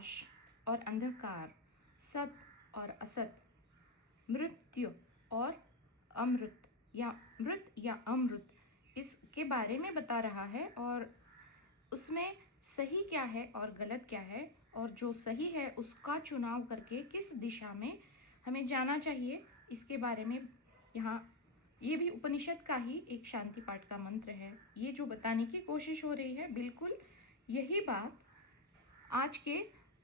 प्रकाश और अंधकार, सत और असत, मृत्यु और मृत या अमृत, इसके बारे में बता रहा है और उसमें सही क्या है और गलत क्या है, और जो सही है उसका चुनाव करके किस दिशा में हमें जाना चाहिए, इसके बारे में यहाँ ये भी उपनिषद का ही एक शांति पाठ का मंत्र है। ये जो बताने की कोशिश हो रही है, बिल्कुल यही बात आज के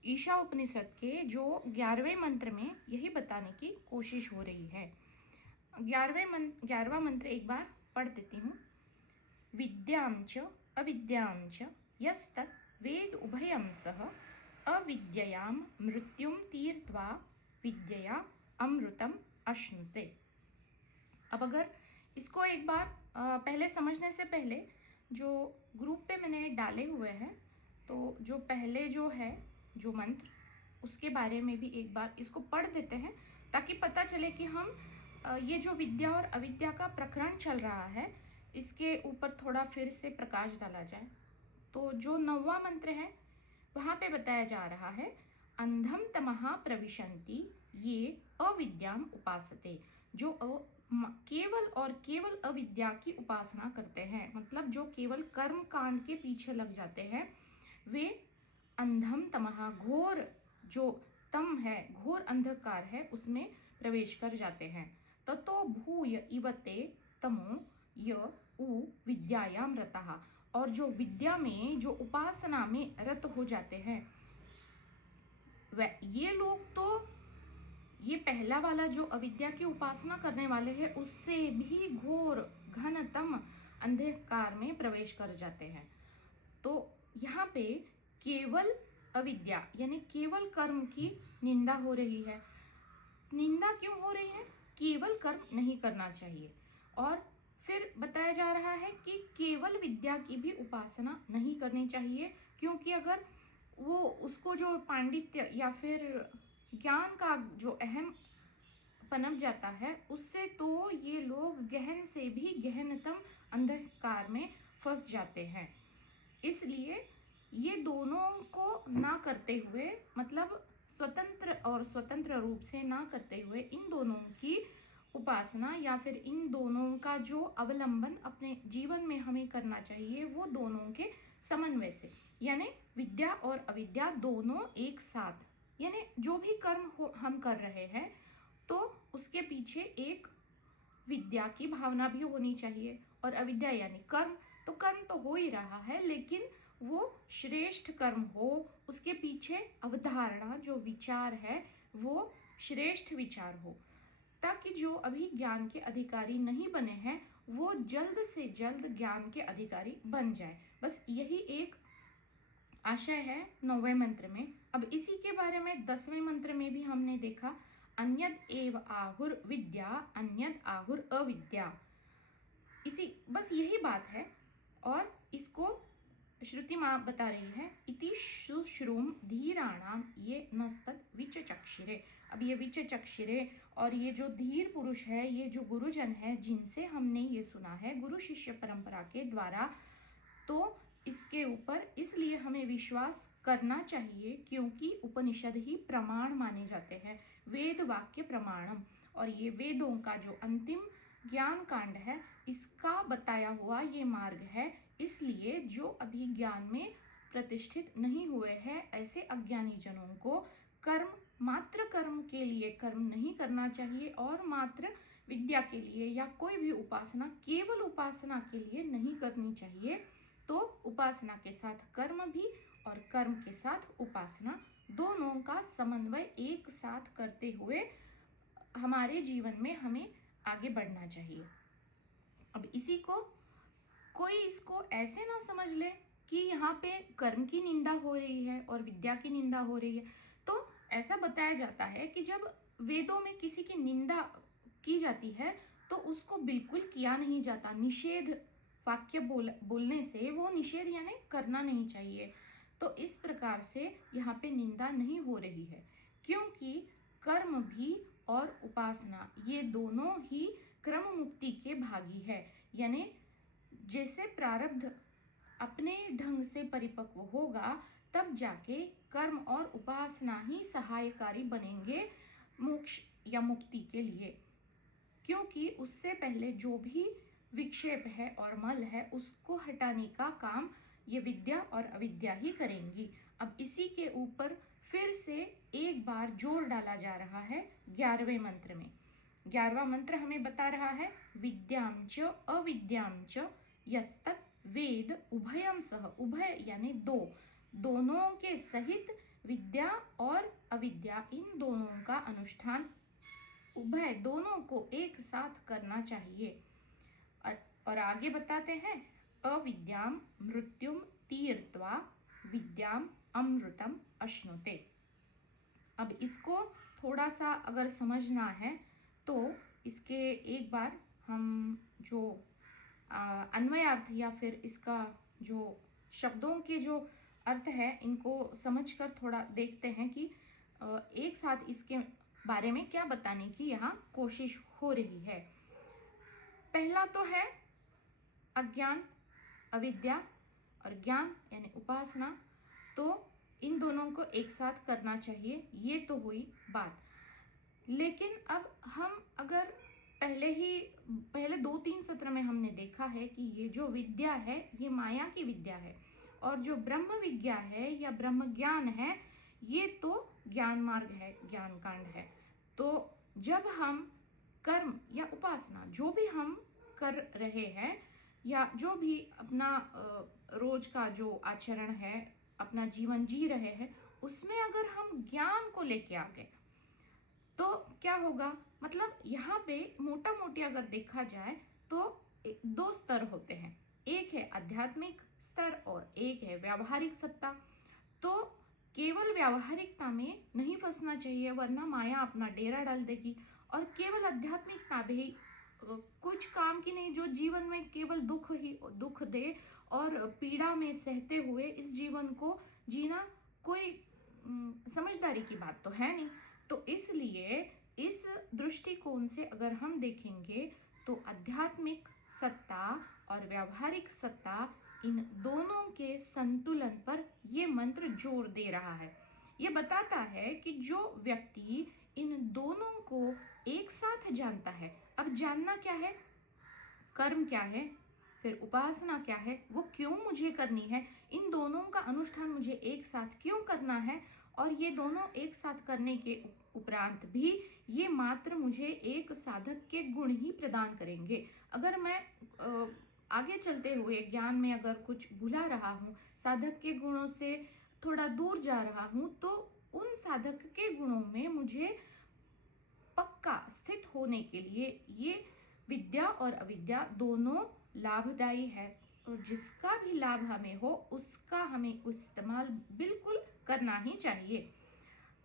ईशा उपनिषद के जो 11वें मंत्र में यही बताने की कोशिश हो रही है। 11वां मंत्र एक बार पढ़ देती हूँ। विद्यां च अविद्यां च यस्तत् वेद उभयं सह अविद्ययां मृत्युं तीर्त्वा विद्यया अमृतम अश्नुते। अब अगर इसको एक बार पहले समझने से पहले जो ग्रुप पे मैंने डाले हुए हैं, तो जो पहले जो है जो मंत्र, उसके बारे में भी एक बार इसको पढ़ देते हैं ताकि पता चले कि हम ये जो विद्या और अविद्या का प्रकरण चल रहा है, इसके ऊपर थोड़ा फिर से प्रकाश डाला जाए। तो जो 9वां मंत्र है वहाँ पे बताया जा रहा है, अंधम तमहा प्रविशन्ति ये अविद्याम उपासते, जो केवल और केवल अविद्या की उपासना करते हैं, मतलब जो केवल कर्म कांड के पीछे लग जाते हैं, वे अंधम तमहा, घोर जो तम है, घोर अंधकार है, उसमें प्रवेश कर जाते हैं। ततो भूय इवते तमो य उ विद्यायाम रतः, और जो विद्या में, जो उपासना में रत हो जाते हैं, वह ये लोग तो ये पहला वाला जो अविद्या की उपासना करने वाले हैं, उससे भी घोर घनतम अंधकार में प्रवेश कर जाते हैं। तो यहाँ पे केवल अविद्या यानी केवल कर्म की निंदा हो रही है। निंदा क्यों हो रही है? केवल कर्म नहीं करना चाहिए। और फिर बताया जा रहा है कि केवल विद्या की भी उपासना नहीं करनी चाहिए, क्योंकि अगर वो उसको जो पांडित्य या फिर ज्ञान का जो अहम पनप जाता है, उससे तो ये लोग गहन से भी गहनतम अंधकार में फंस जाते हैं। इसलिए ये दोनों को ना करते हुए, मतलब स्वतंत्र रूप से ना करते हुए, इन दोनों की उपासना या फिर इन दोनों का जो अवलंबन अपने जीवन में हमें करना चाहिए, वो दोनों के समन्वय से, यानी विद्या और अविद्या दोनों एक साथ, यानी जो भी कर्म हम कर रहे हैं तो उसके पीछे एक विद्या की भावना भी होनी चाहिए, और अविद्या यानी कर्म, तो कर्म तो हो ही रहा है, लेकिन वो श्रेष्ठ कर्म हो, उसके पीछे अवधारणा जो विचार है वो श्रेष्ठ विचार हो, ताकि जो अभी ज्ञान के अधिकारी नहीं बने हैं वो जल्द से जल्द ज्ञान के अधिकारी बन जाए। बस यही एक आशय है 9वें मंत्र में। अब इसी के बारे में 10वें मंत्र में भी हमने देखा, अन्यद एव आहुर विद्या अन्यद आहुर अविद्या। इसी बस यही बात है, और इसको श्रुति माँ बता रही है, इति शुश्रूम धीराणाम ये नस्तत् विचचक्षिरे। अब ये विचचक्षिरे और ये जो धीर पुरुष है, ये जो गुरुजन है जिनसे हमने ये सुना है गुरु शिष्य परंपरा के द्वारा, तो इसके ऊपर इसलिए हमें विश्वास करना चाहिए क्योंकि उपनिषद ही प्रमाण माने जाते हैं, वेद वाक्य प्रमाणम। और ये वेदों का जो अंतिम ज्ञान कांड है, इसका बताया हुआ ये मार्ग है। इसलिए जो अभी ज्ञान में प्रतिष्ठित नहीं हुए हैं, ऐसे अज्ञानी जनों को मात्र कर्म के लिए कर्म नहीं करना चाहिए, और मात्र विद्या के लिए या कोई भी उपासना केवल उपासना के लिए नहीं करनी चाहिए। तो उपासना के साथ कर्म भी और कर्म के साथ उपासना, दोनों का समन्वय एक साथ करते हुए हमारे जीवन में हमें आगे बढ़ना चाहिए। अब इसी को कोई इसको ऐसे ना समझ ले कि यहाँ पे कर्म की निंदा हो रही है और विद्या की निंदा हो रही है। तो ऐसा बताया जाता है कि जब वेदों में किसी की निंदा की जाती है तो उसको बिल्कुल किया नहीं जाता, निषेध वाक्य बोलने से वो निषेध यानी करना नहीं चाहिए। तो इस प्रकार से यहाँ पे निंदा नहीं हो रही है, क्योंकि कर्म भी और उपासना ये दोनों ही क्रम मुक्ति के भागी है। यानी जैसे प्रारब्ध अपने ढंग से परिपक्व होगा, तब जाके कर्म और उपासना ही सहायकारी बनेंगे मोक्ष या मुक्ति के लिए, क्योंकि उससे पहले जो भी विक्षेप है और मल है उसको हटाने का काम ये विद्या और अविद्या ही करेंगी। अब इसी के ऊपर फिर से एक बार जोर डाला जा रहा है 11वें मंत्र में। 11वां मंत्र हमें बता रहा है विद्याम च अविद्याम च यस्तत् वेद उभयम सह। उभय यानी दो, दोनों के सहित विद्या और अविद्या, इन दोनों का अनुष्ठान उभय दोनों को एक साथ करना चाहिए। और आगे बताते हैं अविद्याम मृत्युम तीर्त्वा विद्याम अमृतम अश्नुते। अब इसको थोड़ा सा अगर समझना है तो इसके एक बार हम जो अन्वयार्थ या फिर इसका जो शब्दों के जो अर्थ है इनको समझकर थोड़ा देखते हैं कि एक साथ इसके बारे में क्या बताने की यहाँ कोशिश हो रही है। पहला तो है अज्ञान, अविद्या और ज्ञान यानी उपासना, तो इन दोनों को एक साथ करना चाहिए, ये तो हुई बात। लेकिन अब हम अगर पहले 2-3 सत्र में हमने देखा है कि ये जो विद्या है ये माया की विद्या है, और जो ब्रह्म विद्या है या ब्रह्म ज्ञान है ये तो ज्ञान मार्ग है, ज्ञान कांड है। तो जब हम कर्म या उपासना जो भी हम कर रहे हैं या जो भी अपना रोज का जो आचरण है, अपना जीवन जी रहे हैं, उसमें अगर हम ज्ञान को लेके आ गए तो क्या होगा, मतलब यहाँ पे मोटा मोटी अगर देखा जाए तो 2 स्तर होते हैं, एक है आध्यात्मिक स्तर और एक है व्यावहारिक सत्ता। तो केवल व्यावहारिकता में नहीं फंसना चाहिए, वरना माया अपना डेरा डाल देगी। और केवल आध्यात्मिकता भी कुछ काम की नहीं, जो जीवन में केवल दुख दे और पीड़ा में सहते हुए इस जीवन को जीना कोई समझदारी की बात तो है नहीं। तो इसलिए इस दृष्टिकोण से अगर हम देखेंगे तो आध्यात्मिक सत्ता और व्यावहारिक सत्ता, इन दोनों के संतुलन पर ये मंत्र जोर दे रहा है। ये बताता है कि जो व्यक्ति इन दोनों को एक साथ जानता है, अब जानना क्या है, कर्म क्या है, फिर उपासना क्या है, वो क्यों मुझे करनी है, इन दोनों का अनुष्ठान मुझे एक साथ क्यों करना है, और ये दोनों एक साथ करने के उपरांत भी ये मात्र मुझे एक साधक के गुण ही प्रदान करेंगे। अगर मैं आगे चलते हुए ज्ञान में अगर कुछ भुला रहा हूँ, साधक के गुणों से थोड़ा दूर जा रहा हूँ, तो उन साधक के गुणों में मुझे पक्का स्थित होने के लिए ये विद्या और अविद्या दोनों लाभदायी है, और जिसका भी लाभ हमें हो उसका हमें इस्तेमाल बिल्कुल करना ही चाहिए।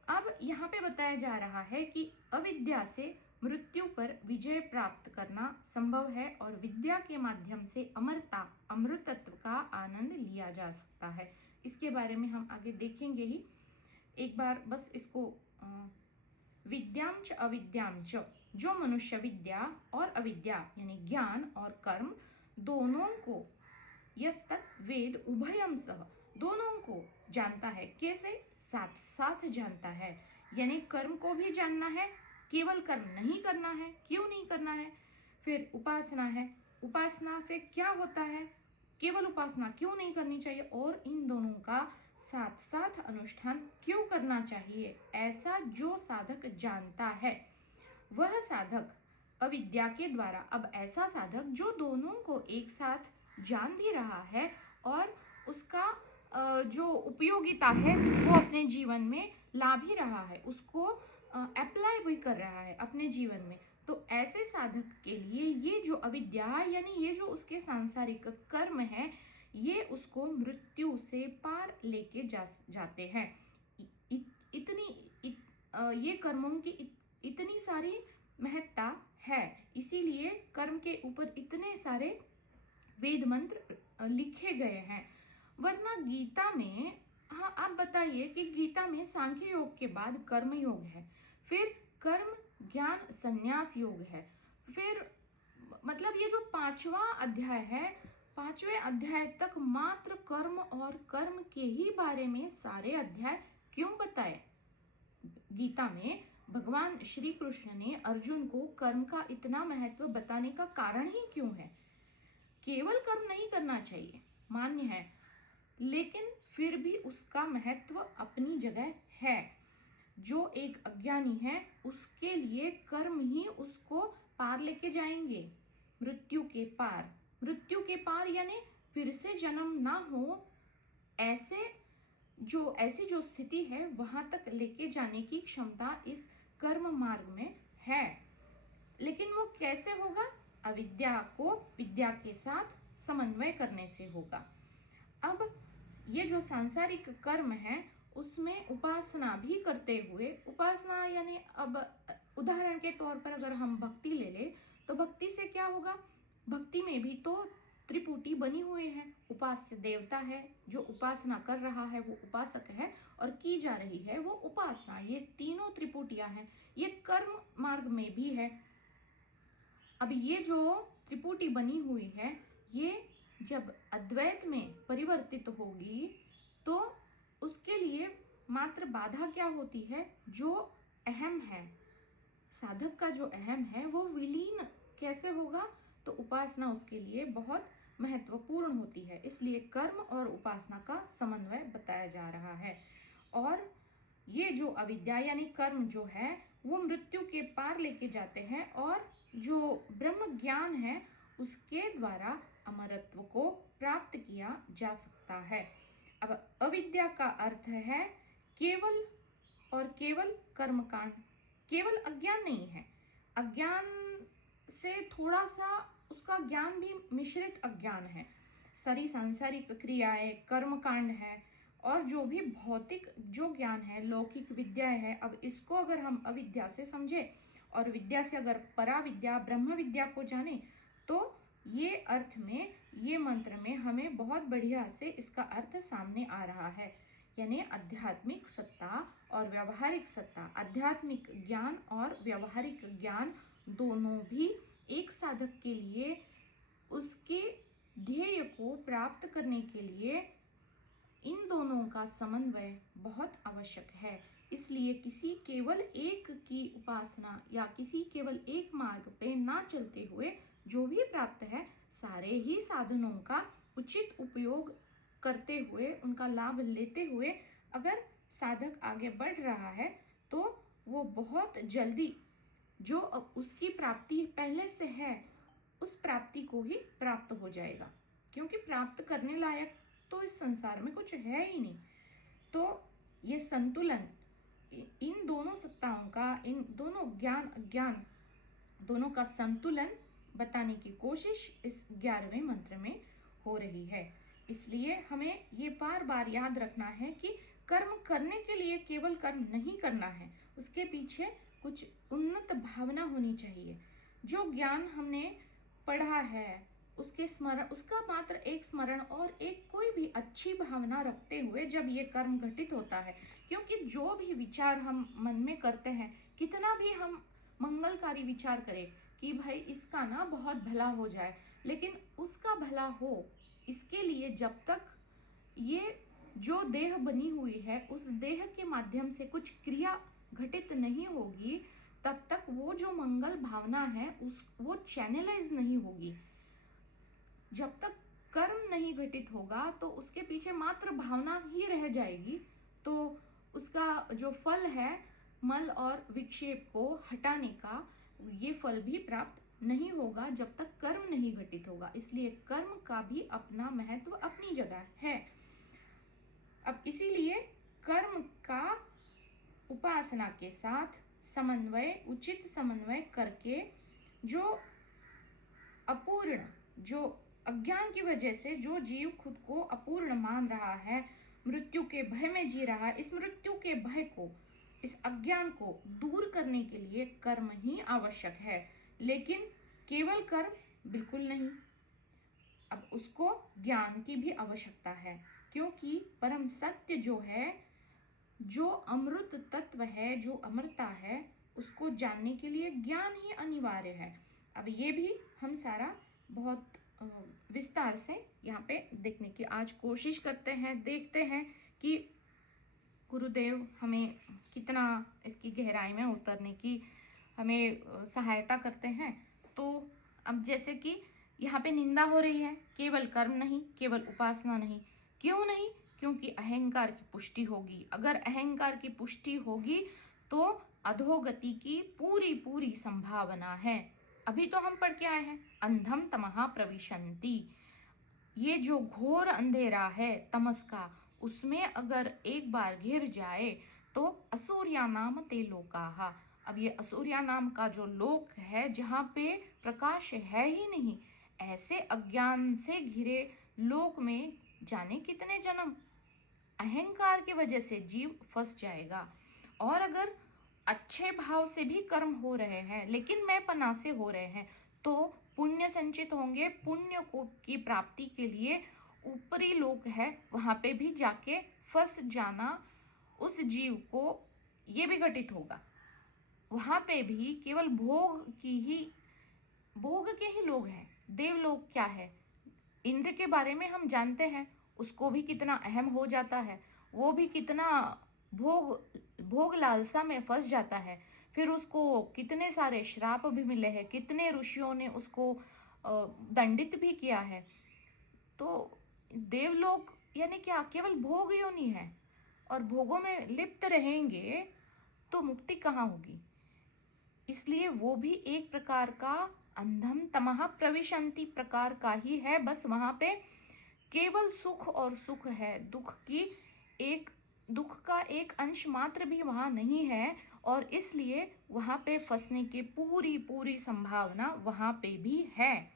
अब यहाँ पे बताया जा रहा है कि अविद्या से मृत्यु पर विजय प्राप्त करना संभव है और विद्या के माध्यम से अमृतत्व का आनंद लिया जा सकता है। इसके बारे में हम आगे देखेंगे ही। एक बार बस इसको विद्याम च अविद्याम च, जो मनुष्य विद्या और अविद्या यानी ज्ञान और कर्म दोनों को यस्तत् वेद उभयम सह, दोनों को जानता है। कैसे? साथ साथ जानता है, यानी कर्म को भी जानना है, केवल कर्म नहीं करना है, क्यों नहीं करना है। फिर उपासना है, उपासना से क्या होता है, केवल उपासना क्यों नहीं करनी चाहिए, और इन दोनों का साथ साथ अनुष्ठान क्यों करना चाहिए, ऐसा जो साधक जानता है वह साधक अविद्या के द्वारा, अब ऐसा साधक जो दोनों को एक साथ जान भी रहा है और उसका जो उपयोगिता है वो अपने जीवन में ला भी रहा है, उसको अप्लाई भी कर रहा है अपने जीवन में, तो ऐसे साधक के लिए ये जो अविद्या यानी ये जो उसके सांसारिक कर्म है ये उसको मृत्यु से पार लेके जाते हैं। ये कर्मों की इतनी सारी महत्ता है, इसीलिए कर्म के ऊपर इतने सारे वेद मंत्र लिखे गए हैं। वरना गीता में, हाँ आप बताइए कि गीता में सांख्य योग के बाद कर्म योग है, फिर कर्म ज्ञान संन्यास योग है, फिर मतलब ये जो 5वां अध्याय है, 5वें अध्याय तक मात्र कर्म और कर्म के ही बारे में सारे अध्याय क्यों बताए? गीता में भगवान श्री कृष्ण ने अर्जुन को कर्म का इतना महत्व बताने का कारण ही क्यों है? केवल कर्म नहीं करना चाहिए, मान्य है, लेकिन फिर भी उसका महत्व अपनी जगह है। जो एक अज्ञानी है उसके लिए कर्म ही उसको पार लेके जाएंगे, मृत्यु के पार। मृत्यु के पार यानी फिर से जन्म ना हो, ऐसी जो स्थिति है वहां तक लेके जाने की क्षमता इस कर्म मार्ग में है। लेकिन वो कैसे होगा? अविद्या को विद्या के साथ समन्वय करने से होगा। अब ये जो सांसारिक कर्म है उसमें उपासना भी करते हुए, उपासना यानी अब उदाहरण के तौर पर अगर हम भक्ति ले ले तो भक्ति से क्या होगा? भक्ति में भी तो त्रिपुटी बनी हुई है। उपास्य देवता है, जो उपासना कर रहा है वो उपासक है, और की जा रही है वो उपासना। ये तीनों त्रिपुटियां हैं, ये कर्म मार्ग में भी है। अब ये जो त्रिपुटी बनी हुई है ये जब अद्वैत में परिवर्तित होगी तो उसके लिए मात्र बाधा क्या होती है? जो अहम है, साधक का जो अहम है वो विलीन कैसे होगा? तो उपासना उसके लिए बहुत महत्वपूर्ण होती है। इसलिए कर्म और उपासना का समन्वय बताया जा रहा है। और ये जो अविद्या यानी कर्म जो है वो मृत्यु के पार लेके जाते हैं, और जो ब्रह्म ज्ञान है उसके द्वारा अमरत्व को प्राप्त किया जा सकता है। अब अविद्या का अर्थ है केवल और केवल कर्मकांड। केवल अज्ञान नहीं है, अज्ञान से थोड़ा सा उसका ज्ञान भी मिश्रित अज्ञान है। सारी सांसारिक क्रियाएं कर्मकांड है, और जो भी भौतिक जो ज्ञान है, लौकिक विद्या है, अब इसको अगर हम अविद्या से समझे और विद्या से अगर पराविद्या ब्रह्म विद्या को जाने तो ये अर्थ में, ये मंत्र में हमें बहुत बढ़िया से इसका अर्थ सामने आ रहा है। यानी आध्यात्मिक सत्ता और व्यवहारिक सत्ता, आध्यात्मिक ज्ञान और व्यवहारिक ज्ञान दोनों भी एक साधक के लिए उसके ध्येय को प्राप्त करने के लिए इन दोनों का समन्वय बहुत आवश्यक है। इसलिए किसी केवल एक की उपासना या किसी केवल एक मार्ग पे ना चलते हुए जो भी प्राप्त है सारे ही साधनों का उचित उपयोग करते हुए, उनका लाभ लेते हुए अगर साधक आगे बढ़ रहा है तो वो बहुत जल्दी जो उसकी प्राप्ति पहले से है उस प्राप्ति को ही प्राप्त हो जाएगा। क्योंकि प्राप्त करने लायक तो इस संसार में कुछ है ही नहीं। तो ये संतुलन इन दोनों सत्ताओं का, इन दोनों ज्ञान अज्ञान दोनों का संतुलन बताने की कोशिश इस 11वें मंत्र में हो रही है। इसलिए हमें ये बार बार याद रखना है कि कर्म करने के लिए केवल कर्म नहीं करना है, उसके पीछे कुछ उन्नत भावना होनी चाहिए। जो ज्ञान हमने पढ़ा है उसके स्मरण, उसका मात्र एक स्मरण और एक कोई भी अच्छी भावना रखते हुए जब ये कर्म घटित होता है, क्योंकि जो भी विचार हम मन में करते हैं, कितना भी हम मंगलकारी विचार करें कि भाई इसका ना बहुत भला हो जाए, लेकिन उसका भला हो इसके लिए जब तक ये जो देह बनी हुई है उस देह के माध्यम से कुछ क्रिया घटित नहीं होगी, तब तक वो जो मंगल भावना है वो चैनलाइज नहीं होगी। जब तक कर्म नहीं घटित होगा तो उसके पीछे मात्र भावना ही रह जाएगी, तो उसका जो फल है मल और विक्षेप को हटाने का, ये फल भी प्राप्त नहीं होगा जब तक कर्म नहीं घटित होगा। इसलिए कर्म का भी अपना महत्व अपनी जगह है। अब इसीलिए कर्म का उपासना के साथ समन्वय, उचित समन्वय करके जो अपूर्ण, जो अज्ञान की वजह से जो जीव खुद को अपूर्ण मान रहा है, मृत्यु के भय में जी रहा है, इस मृत्यु के भय को, इस अज्ञान को दूर करने के लिए कर्म ही आवश्यक है। लेकिन केवल कर्म बिल्कुल नहीं, अब उसको ज्ञान की भी आवश्यकता है, क्योंकि परम सत्य जो है, जो अमृत तत्व है, जो अमरता है, उसको जानने के लिए ज्ञान ही अनिवार्य है। अब ये भी हम सारा बहुत विस्तार से यहाँ पे देखने की आज कोशिश करते हैं, देखते हैं कि गुरुदेव हमें कितना इसकी गहराई में उतरने की हमें सहायता करते हैं। तो अब जैसे कि यहाँ पे निंदा हो रही है, केवल कर्म नहीं, केवल उपासना नहीं। क्यों नहीं? क्योंकि अहंकार की पुष्टि होगी। अगर अहंकार की पुष्टि होगी तो अधोगति की पूरी पूरी संभावना है। अभी तो हम पढ़ के आए हैं, अंधम तमहा प्रविशन्ति। ये जो घोर अंधेरा है तमस का, उसमें अगर एक बार घिर जाए तो असुर्या नाम ते लोकाहा। अब ये असुर्या नाम का जो लोक है, जहाँ पे प्रकाश है ही नहीं, ऐसे अज्ञान से घिरे लोक में जाने कितने जन्म। अहंकार की वजह से जीव फंस जाएगा। और अगर अच्छे भाव से भी कर्म हो रहे हैं लेकिन मैं पना से हो रहे हैं तो पुण्य संचित होंगे। पुण्य को की प्राप्ति के लिए ऊपरी लोक है, वहां पे भी जाके फंस जाना उस जीव को ये भी घटित होगा। वहां पे भी केवल भोग के ही लोग हैं। देवलोक क्या है? इंद्र के बारे में हम जानते हैं, उसको भी कितना अहम हो जाता है, वो भी कितना भोग लालसा में फंस जाता है। फिर उसको कितने सारे श्राप भी मिले हैं, कितने ऋषियों ने उसको दंडित भी किया है। तो देवलोक यानी क्या? केवल भोग योनि है, और भोगों में लिप्त रहेंगे तो मुक्ति कहाँ होगी? इसलिए वो भी एक प्रकार का अंधम तमह प्रविशन्ति प्रकार का ही है। बस वहां पे केवल सुख और सुख है, दुख का एक अंश मात्र भी वहां नहीं है, और इसलिए वहां पे फंसने की पूरी पूरी संभावना वहां पे भी है।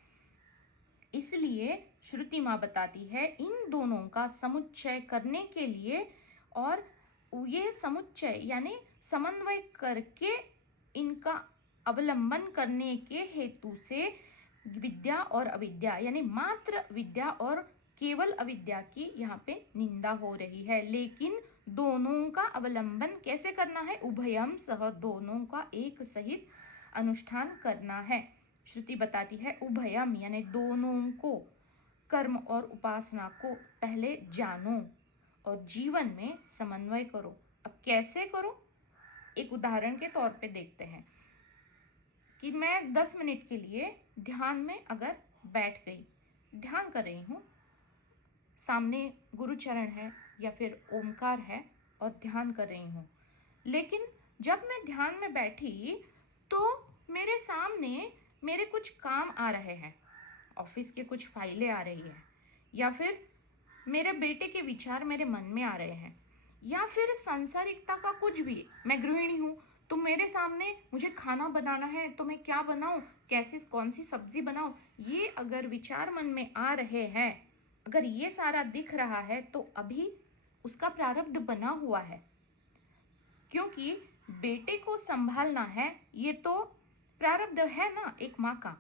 इसलिए श्रुति माँ बताती है इन दोनों का समुच्चय करने के लिए, और ये समुच्चय यानी समन्वय करके इनका अवलंबन करने के हेतु से विद्या और अविद्या यानी मात्र विद्या और केवल अविद्या की यहाँ पे निंदा हो रही है। लेकिन दोनों का अवलंबन कैसे करना है? उभयम सह, दोनों का एक सहित अनुष्ठान करना है। श्रुति बताती है उभयम यानी दोनों को, कर्म और उपासना को पहले जानो और जीवन में समन्वय करो। अब कैसे करो? एक उदाहरण के तौर पे देखते हैं कि मैं 10 मिनट के लिए ध्यान में अगर बैठ गई, ध्यान कर रही हूँ, सामने गुरुचरण है या फिर ओमकार है और ध्यान कर रही हूँ, लेकिन जब मैं ध्यान में बैठी तो मेरे सामने मेरे कुछ काम आ रहे हैं, ऑफिस के कुछ फाइलें आ रही है, या फिर मेरे बेटे के विचार मेरे मन में आ रहे हैं, या फिर सांसारिकता का कुछ भी। मैं गृहिणी हूँ तो मेरे सामने मुझे खाना बनाना है, तो मैं क्या बनाऊं, कैसी कौन सी सब्जी बनाऊं, ये अगर विचार मन में आ रहे हैं, अगर ये सारा दिख रहा है तो अभी उसका प्रारब्ध बना हुआ है। क्योंकि बेटे को संभालना है, ये तो प्रारब्ध है ना एक माँ का,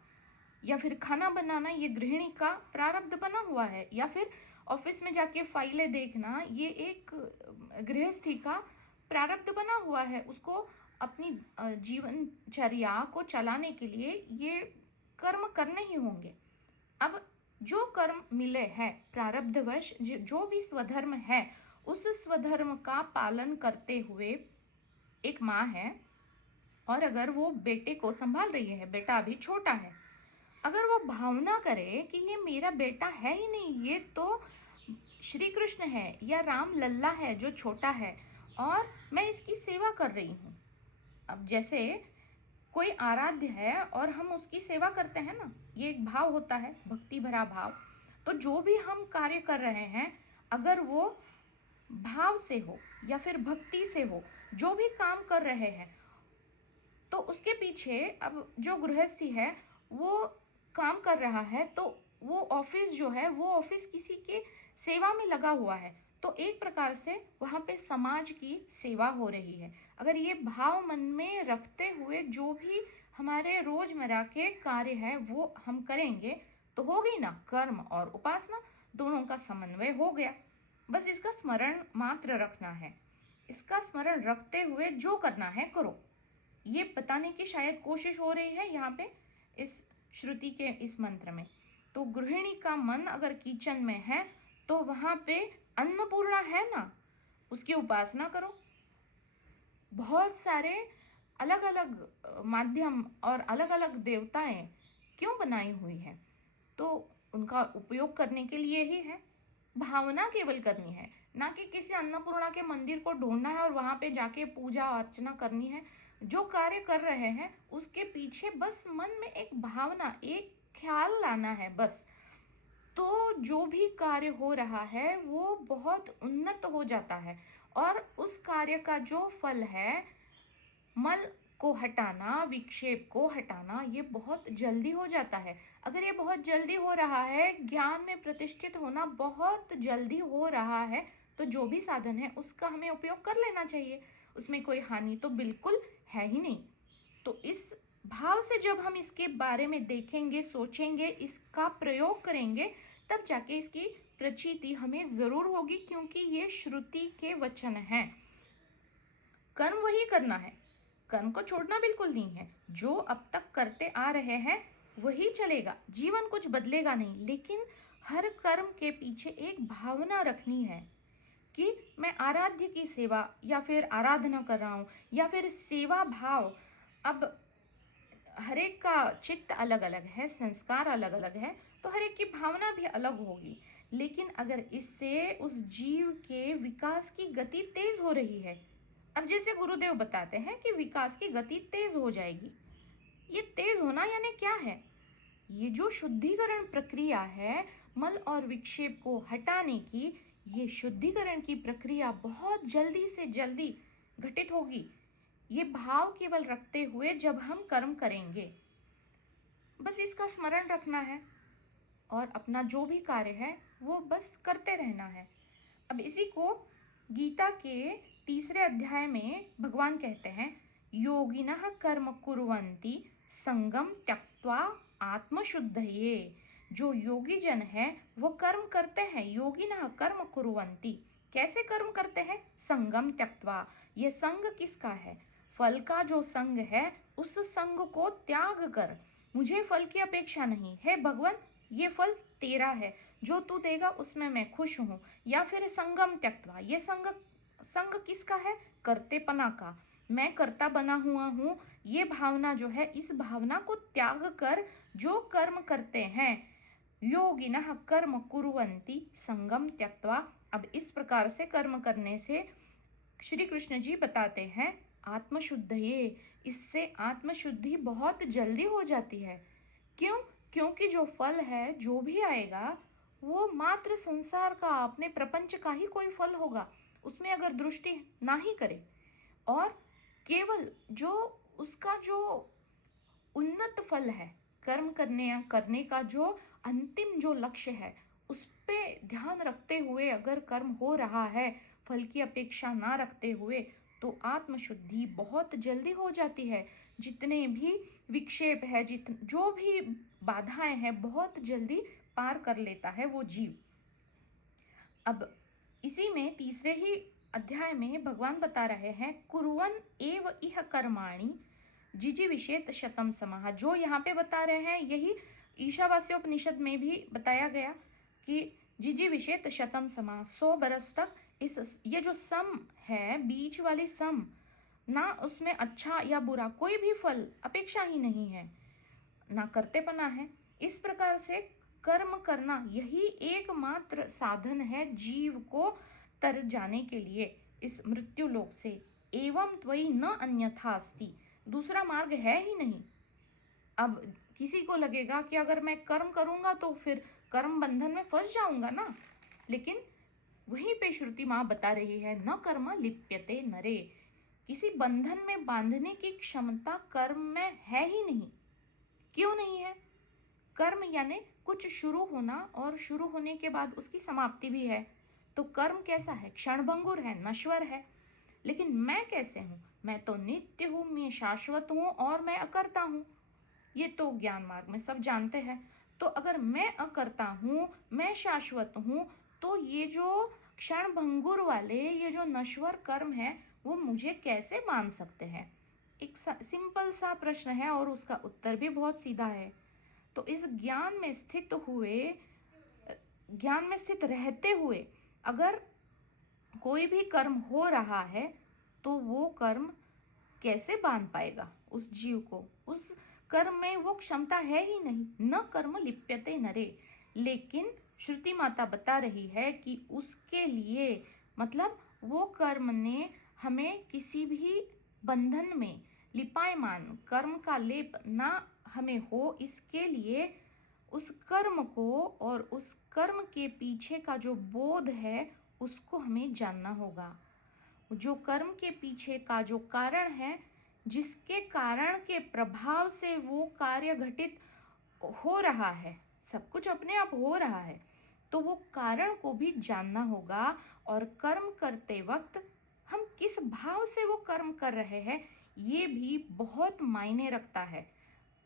या फिर खाना बनाना ये गृहिणी का प्रारब्ध बना हुआ है, या फिर ऑफिस में जाके फाइलें देखना ये एक गृहस्थी का प्रारब्ध बना हुआ है। उसको अपनी जीवनचर्या को चलाने के लिए ये कर्म करने ही होंगे। अब जो कर्म मिले हैं प्रारब्धवश, जो भी स्वधर्म है, उस स्वधर्म का पालन करते हुए एक माँ है, और अगर वो बेटे को संभाल रही है, बेटा अभी छोटा है, अगर वो भावना करे कि ये मेरा बेटा है ही नहीं, ये तो श्री कृष्ण है या राम लल्ला है जो छोटा है, और मैं इसकी सेवा कर रही हूँ। अब जैसे कोई आराध्य है और हम उसकी सेवा करते हैं ना, ये एक भाव होता है, भक्ति भरा भाव। तो जो भी हम कार्य कर रहे हैं, अगर वो भाव से हो या फिर भक्ति से हो, जो भी काम कर रहे हैं, तो उसके पीछे अब जो गृहस्थी है वो काम कर रहा है, तो वो ऑफिस जो है वो ऑफिस किसी के सेवा में लगा हुआ है, तो एक प्रकार से वहाँ पे समाज की सेवा हो रही है। अगर ये भाव मन में रखते हुए जो भी हमारे रोजमर्रा के कार्य है वो हम करेंगे तो हो गई ना, कर्म और उपासना दोनों का समन्वय हो गया। बस इसका स्मरण मात्र रखना है, इसका स्मरण रखते हुए जो करना है करो, ये बताने की शायद कोशिश हो रही है यहाँ पे इस श्रुति के इस मंत्र में। तो गृहिणी का मन अगर किचन में है तो वहां पे अन्नपूर्णा है ना, उसकी उपासना करो। बहुत सारे अलग अलग माध्यम और अलग अलग देवताएं क्यों बनाई हुई है, तो उनका उपयोग करने के लिए ही है। भावना केवल करनी है, ना कि किसी अन्नपूर्णा के मंदिर को ढूंढना है और वहां पे जाके पूजा अर्चना करनी है। जो कार्य कर रहे हैं उसके पीछे बस मन में एक भावना, एक ख्याल लाना है बस। तो जो भी कार्य हो रहा है वो बहुत उन्नत हो जाता है, और उस कार्य का जो फल है, मल को हटाना, विक्षेप को हटाना, ये बहुत जल्दी हो जाता है। अगर ये बहुत जल्दी हो रहा है, ज्ञान में प्रतिष्ठित होना बहुत जल्दी हो रहा है, तो जो भी साधन है उसका हमें उपयोग कर लेना चाहिए। उसमें कोई हानि तो बिल्कुल है ही नहीं। तो इस भाव से जब हम इसके बारे में देखेंगे, सोचेंगे, इसका प्रयोग करेंगे, तब जाके इसकी प्रचीति हमें जरूर होगी, क्योंकि ये श्रुति के वचन हैं। कर्म वही करना है, कर्म को छोड़ना बिल्कुल नहीं है। जो अब तक करते आ रहे हैं वही चलेगा, जीवन कुछ बदलेगा नहीं। लेकिन हर कर्म के पीछे एक भावना रखनी है कि मैं आराध्य की सेवा या फिर आराधना कर रहा हूँ, या फिर सेवा भाव। अब हर एक का चित्त अलग अलग है, संस्कार अलग अलग है, तो हर एक की भावना भी अलग होगी। लेकिन अगर इससे उस जीव के विकास की गति तेज हो रही है, अब जैसे गुरुदेव बताते हैं कि विकास की गति तेज हो जाएगी। ये तेज होना यानी क्या है? ये जो शुद्धिकरण प्रक्रिया है, मल और विक्षेप को हटाने की, ये शुद्धिकरण की प्रक्रिया बहुत जल्दी से जल्दी घटित होगी। ये भाव केवल रखते हुए जब हम कर्म करेंगे, बस इसका स्मरण रखना है और अपना जो भी कार्य है वो बस करते रहना है। अब इसी को गीता के 3 अध्याय में भगवान कहते हैं, योगिनः कर्म कुर्वन्ति संगम त्यक्त्वा आत्मशुद्धये। जो योगी जन है वो कर्म करते हैं, योगिनः कर्म कुर्वन्ति। कैसे कर्म करते हैं? संगम त्यक्त्वा। ये संग किसका है? फल का जो संग है, उस संग को त्याग कर, मुझे फल की अपेक्षा नहीं है भगवान, ये फल तेरा है, जो तू देगा उसमें मैं खुश हूँ। या फिर संगम त्यक्त्वा, ये संग किसका है? कर्तेपना का, मैं कर्ता बना हुआ हूँ, ये भावना जो है, इस भावना को त्याग कर जो कर्म करते हैं, योगिनः कर्म कुर्वन्ति संगम त्यक्त्वा। अब इस प्रकार से कर्म करने से श्री कृष्ण जी बताते हैं आत्मशुद्धये, इससे आत्मशुद्धि बहुत जल्दी हो जाती है। क्यों? क्योंकि जो फल है, जो भी आएगा, वो मात्र संसार का, अपने प्रपंच का ही कोई फल होगा। उसमें अगर दृष्टि ना ही करे और केवल जो उसका जो उन्नत फल है, कर्म करने का जो अंतिम जो लक्ष्य है, उस पे ध्यान रखते हुए अगर कर्म हो रहा है, फल की अपेक्षा ना रखते हुए, तो आत्मशुद्धि बहुत जल्दी हो जाती है। जितने भी विक्षेप है, जो भी बाधाएं हैं, बहुत जल्दी पार कर लेता है वो जीव। अब इसी में 3 ही अध्याय में भगवान बता रहे हैं, कुर्वन् एव इह कर्माणि जिजीविषेत शतम समाह। जो यहाँ पे बता रहे हैं यही ईशावास्योपनिषद में भी बताया गया कि जिजीविषेत शतम समाह, 100 बरस तक ये जो सम है, बीच वाली सम, ना उसमें अच्छा या बुरा कोई भी फल अपेक्षा ही नहीं है, ना करतेपना है। इस प्रकार से कर्म करना यही एकमात्र साधन है जीव को तर जाने के लिए इस मृत्यु लोक से। एवं त्वयि न अन्यथा अस्ति, दूसरा मार्ग है ही नहीं। अब किसी को लगेगा कि अगर मैं कर्म करूंगा तो फिर कर्म बंधन में फंस जाऊंगा ना, लेकिन वहीं पे श्रुति माँ बता रही है, न कर्म लिप्यते नरे, किसी बंधन में बांधने की क्षमता कर्म में है ही नहीं। क्यों नहीं है? कर्म यानी कुछ शुरू होना और शुरू होने के बाद उसकी समाप्ति भी है। तो कर्म कैसा है? क्षणभंगुर है, नश्वर है। लेकिन मैं कैसे हूँ? मैं तो नित्य हूँ, मैं शाश्वत हूँ और मैं अकर्ता हूँ। ये तो ज्ञान मार्ग में सब जानते हैं। तो अगर मैं अकर्ता हूँ, मैं शाश्वत हूँ, तो ये जो क्षणभंगुर वाले, ये जो नश्वर कर्म है, वो मुझे कैसे मान सकते हैं? एक सिंपल सा प्रश्न है और उसका उत्तर भी बहुत सीधा है। तो इस ज्ञान में स्थित रहते हुए अगर कोई भी कर्म हो रहा है तो वो कर्म कैसे बांध पाएगा उस जीव को? उस कर्म में वो क्षमता है ही नहीं। न कर्म लिप्यते नरे। लेकिन श्रुति माता बता रही है कि उसके लिए मतलब वो कर्म ने हमें किसी भी बंधन में लिपायमान, कर्म का लेप ना हमें हो, इसके लिए उस कर्म को और उस कर्म के पीछे का जो बोध है उसको हमें जानना होगा। जो कर्म के पीछे का जो कारण है, जिसके कारण के प्रभाव से वो कार्य घटित हो रहा है, सब कुछ अपने आप हो रहा है, तो वो कारण को भी जानना होगा। और कर्म करते वक्त हम किस भाव से वो कर्म कर रहे हैं ये भी बहुत मायने रखता है।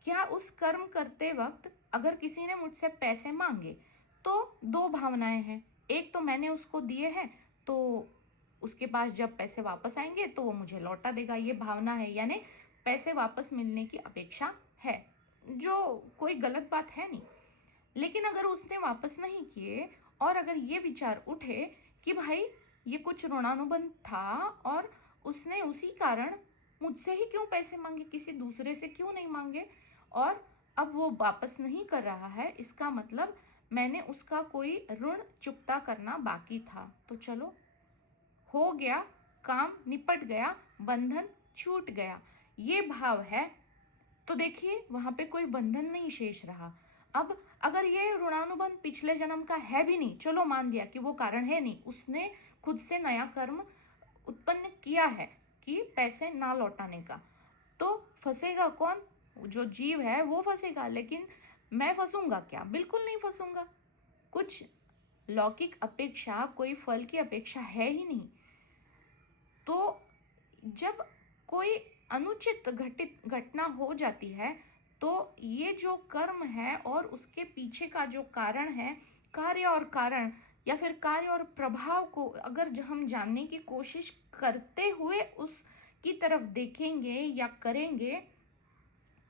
क्या उस कर्म करते वक्त अगर किसी ने मुझसे पैसे मांगे तो दो भावनाएं हैं। एक तो मैंने उसको दिए हैं तो उसके पास जब पैसे वापस आएंगे तो वो मुझे लौटा देगा, ये भावना है, यानी पैसे वापस मिलने की अपेक्षा है, जो कोई गलत बात है नहीं। लेकिन अगर उसने वापस नहीं किए और अगर ये विचार उठे कि भाई ये कुछ ऋणानुबंध था और उसने उसी कारण मुझसे ही क्यों पैसे मांगे, किसी दूसरे से क्यों नहीं मांगे, और अब वो वापस नहीं कर रहा है, इसका मतलब मैंने उसका कोई ऋण चुकता करना बाकी था। तो चलो हो गया, काम निपट गया, बंधन छूट गया, ये भाव है। तो देखिए वहां पे कोई बंधन नहीं शेष रहा। अब अगर ये ऋणानुबंध पिछले जन्म का है भी नहीं, चलो मान लिया कि वो कारण है नहीं, उसने खुद से नया कर्म उत्पन्न किया है कि पैसे ना लौटाने का, तो फंसेगा कौन? जो जीव है वो फंसेगा। लेकिन मैं फंसूंगा क्या? बिल्कुल नहीं फंसूंगा। कुछ लौकिक अपेक्षा, कोई फल की अपेक्षा है ही नहीं। तो जब कोई अनुचित घटना हो जाती है तो ये जो कर्म है और उसके पीछे का जो कारण है, कार्य और कारण या फिर कार्य और प्रभाव को अगर हम जानने की कोशिश करते हुए उसकी तरफ देखेंगे या करेंगे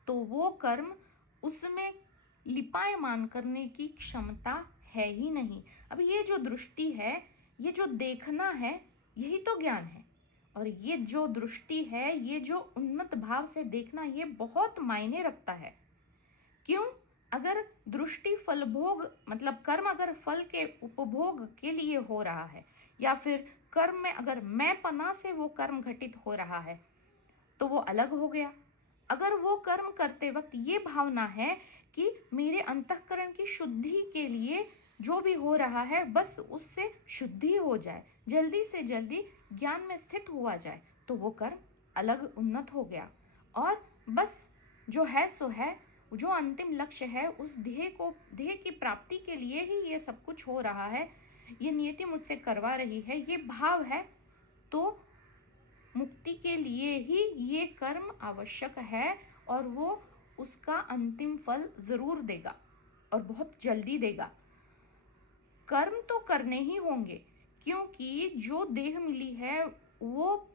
तो वो कर्म उसमें लिपायमान करने की क्षमता है ही नहीं। अब ये जो दृष्टि है, ये जो देखना है, यही तो ज्ञान है। और ये जो दृष्टि है, ये जो उन्नत भाव से देखना, ये बहुत मायने रखता है। क्यों? अगर दृष्टि फलभोग मतलब कर्म अगर फल के उपभोग के लिए हो रहा है या फिर कर्म में अगर मैं पना से वो कर्म घटित हो रहा है तो वो अलग हो गया। अगर वो कर्म करते वक्त ये भावना है कि मेरे अंतःकरण की शुद्धि के लिए जो भी हो रहा है बस उससे शुद्धि हो जाए, जल्दी से जल्दी ज्ञान में स्थित हुआ जाए, तो वो कर्म अलग उन्नत हो गया। और बस जो है सो है, जो अंतिम लक्ष्य है उस ध्येय की प्राप्ति के लिए ही ये सब कुछ हो रहा है, ये नियति मुझसे करवा रही है, ये भाव है, तो मुक्ति के लिए ही ये कर्म आवश्यक है और वो उसका अंतिम फल जरूर देगा और बहुत जल्दी देगा। कर्म तो करने ही होंगे क्योंकि जो देह मिली है वो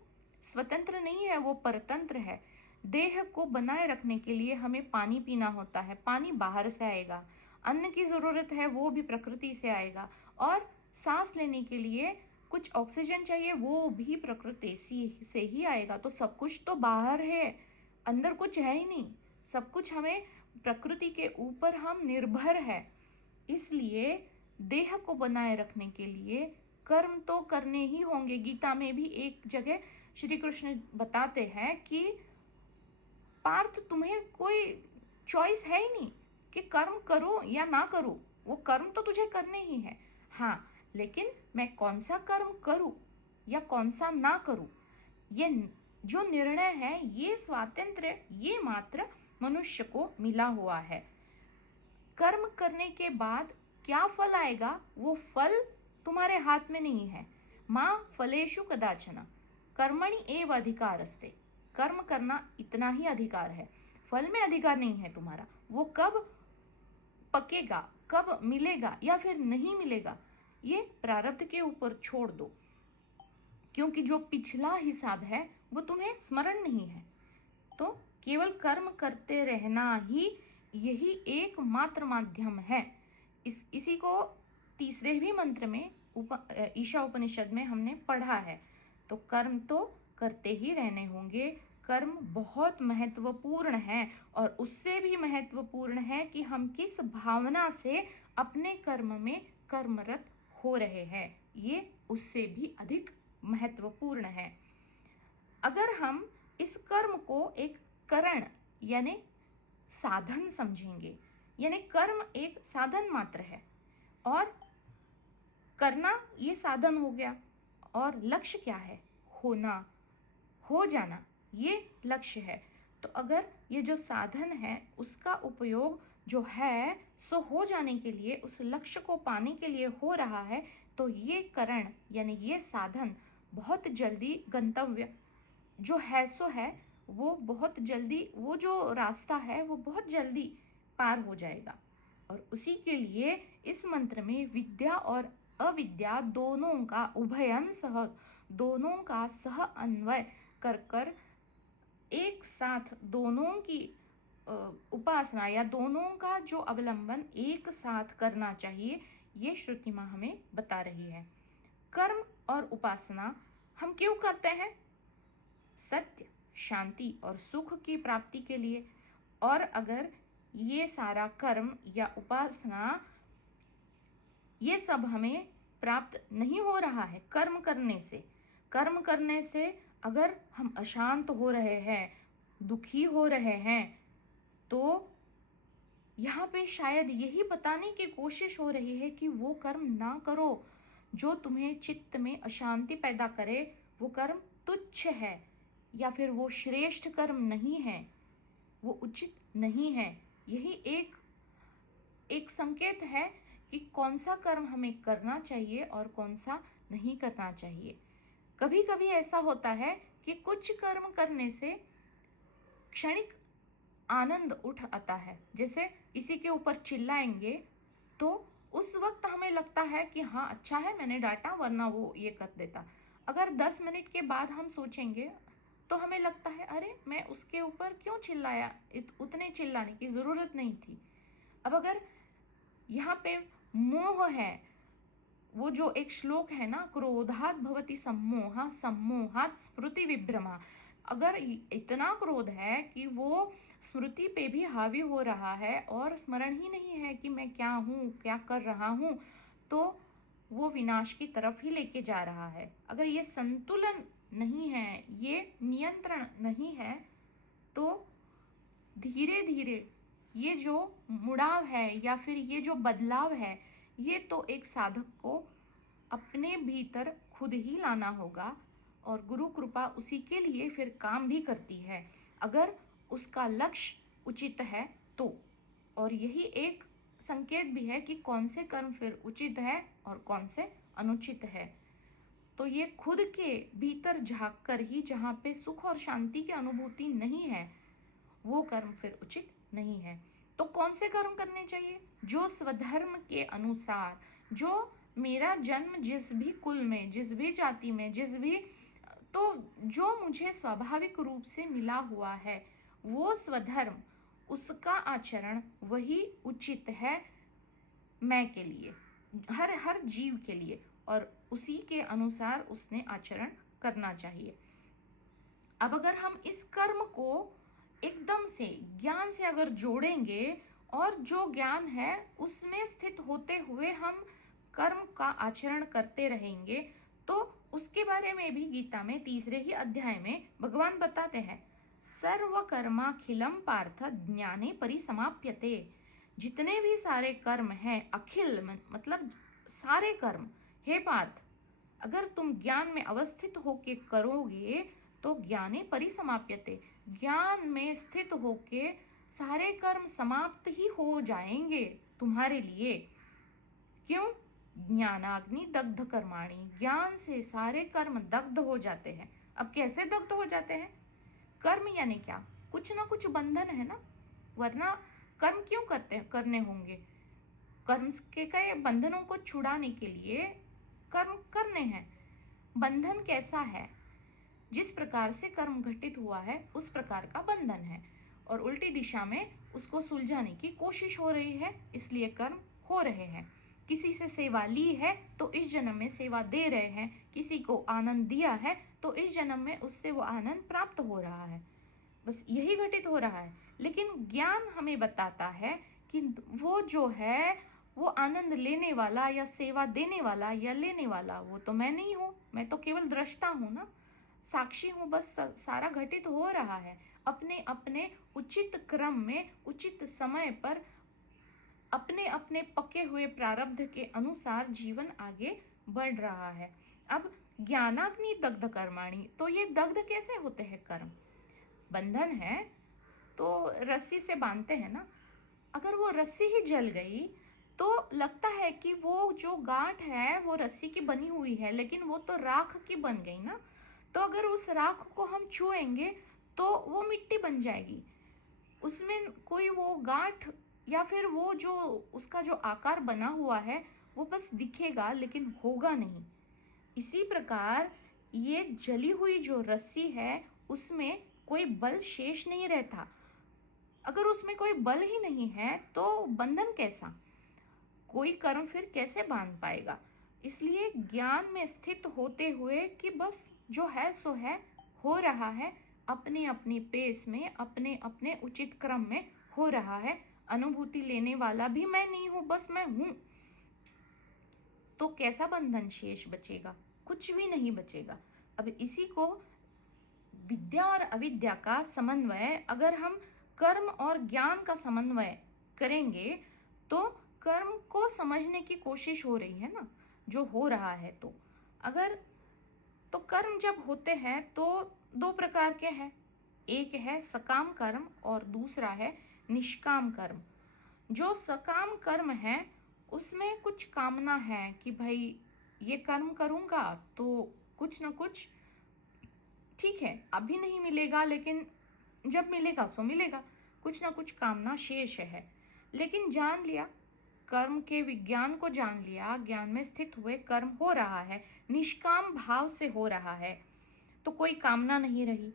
स्वतंत्र नहीं है, वो परतंत्र है। देह को बनाए रखने के लिए हमें पानी पीना होता है, पानी बाहर से आएगा, अन्न की जरूरत है वो भी प्रकृति से आएगा, और सांस लेने के लिए कुछ ऑक्सीजन चाहिए वो भी प्रकृति से ही आएगा। तो सब कुछ तो बाहर है, अंदर कुछ है ही नहीं। सब कुछ हमें प्रकृति के ऊपर हम निर्भर है। इसलिए देह को बनाए रखने के लिए कर्म तो करने ही होंगे। गीता में भी एक जगह श्री कृष्ण बताते हैं कि पार्थ तुम्हें कोई चॉइस है ही नहीं कि कर्म करो या ना करो, वो कर्म तो तुझे करने ही है। हाँ, लेकिन मैं कौन सा कर्म करूं या कौन सा ना करूं, ये जो निर्णय है, ये स्वातंत्र्य ये मात्र मनुष्य को मिला हुआ है। कर्म करने के बाद क्या फल आएगा वो फल तुम्हारे हाथ में नहीं है। माँ फलेषु कदाचन कर्मणि एव अधिकारस्ते। कर्म करना इतना ही अधिकार है, फल में अधिकार नहीं है तुम्हारा। वो कब पकेगा, कब मिलेगा या फिर नहीं मिलेगा, ये प्रारब्ध के ऊपर छोड़ दो, क्योंकि जो पिछला हिसाब है वो तुम्हें स्मरण नहीं है। तो केवल कर्म करते रहना ही यही एकमात्र माध्यम है। इसी को तीसरे भी मंत्र में ईशा उपनिषद में हमने पढ़ा है। तो कर्म तो करते ही रहने होंगे। कर्म बहुत महत्वपूर्ण है और उससे भी महत्वपूर्ण है कि हम किस भावना से अपने कर्म में कर्मरत हो रहे हैं, ये उससे भी अधिक महत्वपूर्ण है। अगर हम इस कर्म को एक करण यानी साधन समझेंगे, यानी कर्म एक साधन मात्र है और करना ये साधन हो गया, और लक्ष्य क्या है? होना, हो जाना, ये लक्ष्य है। तो अगर ये जो साधन है उसका उपयोग जो है सो हो जाने के लिए, उस लक्ष्य को पाने के लिए हो रहा है, तो ये करण यानी ये साधन बहुत जल्दी गंतव्य जो है सो है, वो बहुत जल्दी, वो जो रास्ता है वो बहुत जल्दी पार हो जाएगा। और उसी के लिए इस मंत्र में विद्या और अविद्या दोनों का उभयम सह, दोनों का सह अन्वय कर कर एक साथ दोनों की उपासना या दोनों का जो अवलंबन एक साथ करना चाहिए, ये श्रुति माँ हमें बता रही है। कर्म और उपासना हम क्यों करते हैं? सत्य, शांति और सुख की प्राप्ति के लिए। और अगर ये सारा कर्म या उपासना ये सब हमें प्राप्त नहीं हो रहा है कर्म करने से अगर हम अशांत हो रहे हैं, दुखी हो रहे हैं, तो यहाँ पे शायद यही बताने की कोशिश हो रही है कि वो कर्म ना करो जो तुम्हें चित्त में अशांति पैदा करे। वो कर्म तुच्छ है या फिर वो श्रेष्ठ कर्म नहीं है, वो उचित नहीं है। यही एक संकेत है कि कौन सा कर्म हमें करना चाहिए और कौन सा नहीं करना चाहिए। कभी कभी ऐसा होता है कि कुछ कर्म करने से क्षणिक आनंद उठ आता है, जैसे किसी के ऊपर चिल्लाएंगे तो उस वक्त हमें लगता है कि हाँ अच्छा है मैंने डांटा, वरना वो ये कर देता। अगर 10 मिनट के बाद हम सोचेंगे तो हमें लगता है अरे मैं उसके ऊपर क्यों चिल्लाया, उतने चिल्लाने की ज़रूरत नहीं थी। अब अगर यहाँ पे मोह है, वो जो एक श्लोक है ना, क्रोधात भवति सम्मोहा सम्मोहात स्मृति विभ्रमा, अगर इतना क्रोध है कि वो स्मृति पे भी हावी हो रहा है और स्मरण ही नहीं है कि मैं क्या हूँ, क्या कर रहा हूँ, तो वो विनाश की तरफ ही लेके जा रहा है। अगर ये संतुलन नहीं है, ये नियंत्रण नहीं है, तो धीरे धीरे ये जो मुड़ाव है या फिर ये जो बदलाव है, ये तो एक साधक को अपने भीतर खुद ही लाना होगा और गुरु कृपा उसी के लिए फिर काम भी करती है, अगर उसका लक्ष्य उचित है तो। और यही एक संकेत भी है कि कौन से कर्म फिर उचित है और कौन से अनुचित है। तो ये खुद के भीतर झांक कर ही, जहाँ पे सुख और शांति की अनुभूति नहीं है, वो कर्म फिर उचित नहीं है। तो कौन से कर्म करने चाहिए? जो स्वधर्म के अनुसार, जो मेरा जन्म जिस भी कुल में, जिस भी जाति में, जिस भी, तो जो मुझे स्वाभाविक रूप से मिला हुआ है, वो स्वधर्म, उसका आचरण वही उचित है मैं के लिए, हर जीव के लिए, और उसी के अनुसार उसने आचरण करना चाहिए। अब अगर हम इस कर्म को एकदम से ज्ञान से अगर जोड़ेंगे और जो ज्ञान है उसमें स्थित होते हुए हम कर्म का आचरण करते रहेंगे, तो उसके बारे में भी गीता में 3 ही अध्याय में भगवान बताते हैं, सर्व कर्माखिलम पार्थ ज्ञाने परिसमाप्यते। जितने भी सारे कर्म हैं, अखिल मतलब सारे कर्म, हे पार्थ, अगर तुम ज्ञान में अवस्थित होके करोगे तो ज्ञाने परिसमाप्यते, ज्ञान में स्थित होके सारे कर्म समाप्त ही हो जाएंगे तुम्हारे लिए। क्यों? ज्ञानाग्नि दग्ध कर्माणि, ज्ञान से सारे कर्म दग्ध हो जाते हैं। अब कैसे दग्ध हो जाते हैं? कर्म यानी क्या? कुछ ना कुछ बंधन है ना, वरना कर्म क्यों करने होंगे? कर्म के कई बंधनों को छुड़ाने के लिए कर्म करने हैं। बंधन कैसा है? जिस प्रकार से कर्म घटित हुआ है उस प्रकार का बंधन है। और उल्टी दिशा में उसको सुलझाने की कोशिश हो रही है, इसलिए कर्म हो रहे हैं। किसी से सेवा ली है तो इस जन्म में सेवा दे रहे हैं, किसी को आनंद दिया है तो इस जन्म में उससे वो आनंद प्राप्त हो रहा है, बस यही घटित हो रहा है। लेकिन ज्ञान हमें बताता है कि वो जो है वो आनंद लेने वाला या सेवा देने वाला या लेने वाला वो तो मैं नहीं हूँ, मैं तो केवल दृष्टा हूँ ना, साक्षी हूँ, बस सारा घटित हो रहा है अपने अपने उचित क्रम में, उचित समय पर, अपने अपने पके हुए प्रारब्ध के अनुसार जीवन आगे बढ़ रहा है। अब ज्ञानाग्नि दग्ध कर्माणि, तो ये दग्ध कैसे होते हैं कर्म? बंधन है तो रस्सी से बांधते हैं ना, अगर वो रस्सी ही जल गई तो लगता है कि वो जो गांठ है वो रस्सी की बनी हुई है, लेकिन वो तो राख की बन गई ना, तो अगर उस राख को हम छुएंगे तो वो मिट्टी बन जाएगी, उसमें कोई वो गांठ या फिर वो जो उसका जो आकार बना हुआ है वो बस दिखेगा लेकिन होगा नहीं। इसी प्रकार ये जली हुई जो रस्सी है उसमें कोई बल शेष नहीं रहता, अगर उसमें कोई बल ही नहीं है तो बंधन कैसा, कोई कर्म फिर कैसे बांध पाएगा? इसलिए ज्ञान में स्थित होते हुए कि बस जो है सो है, हो रहा है, अपनी अपनी पेस में, अपने अपने उचित क्रम में हो रहा है, अनुभूति लेने वाला भी मैं नहीं हूं, बस मैं हूं, तो कैसा बंधन शेष बचेगा? कुछ भी नहीं बचेगा। अब इसी को विद्या और अविद्या का समन्वय, अगर हम कर्म और ज्ञान का समन्वय करेंगे तो कर्म को समझने की कोशिश हो रही है ना, जो हो रहा है, तो अगर तो कर्म जब होते हैं तो दो प्रकार के हैं, एक है सकाम कर्म और दूसरा है निष्काम कर्म। जो सकाम कर्म है उसमें कुछ कामना है कि भाई ये कर्म करूंगा तो कुछ ना कुछ, ठीक है अभी नहीं मिलेगा लेकिन जब मिलेगा सो मिलेगा, कुछ ना कुछ कामना शेष है। लेकिन जान लिया, कर्म के विज्ञान को जान लिया, ज्ञान में स्थित हुए कर्म हो रहा है, निष्काम भाव से हो रहा है, तो कोई कामना नहीं रही,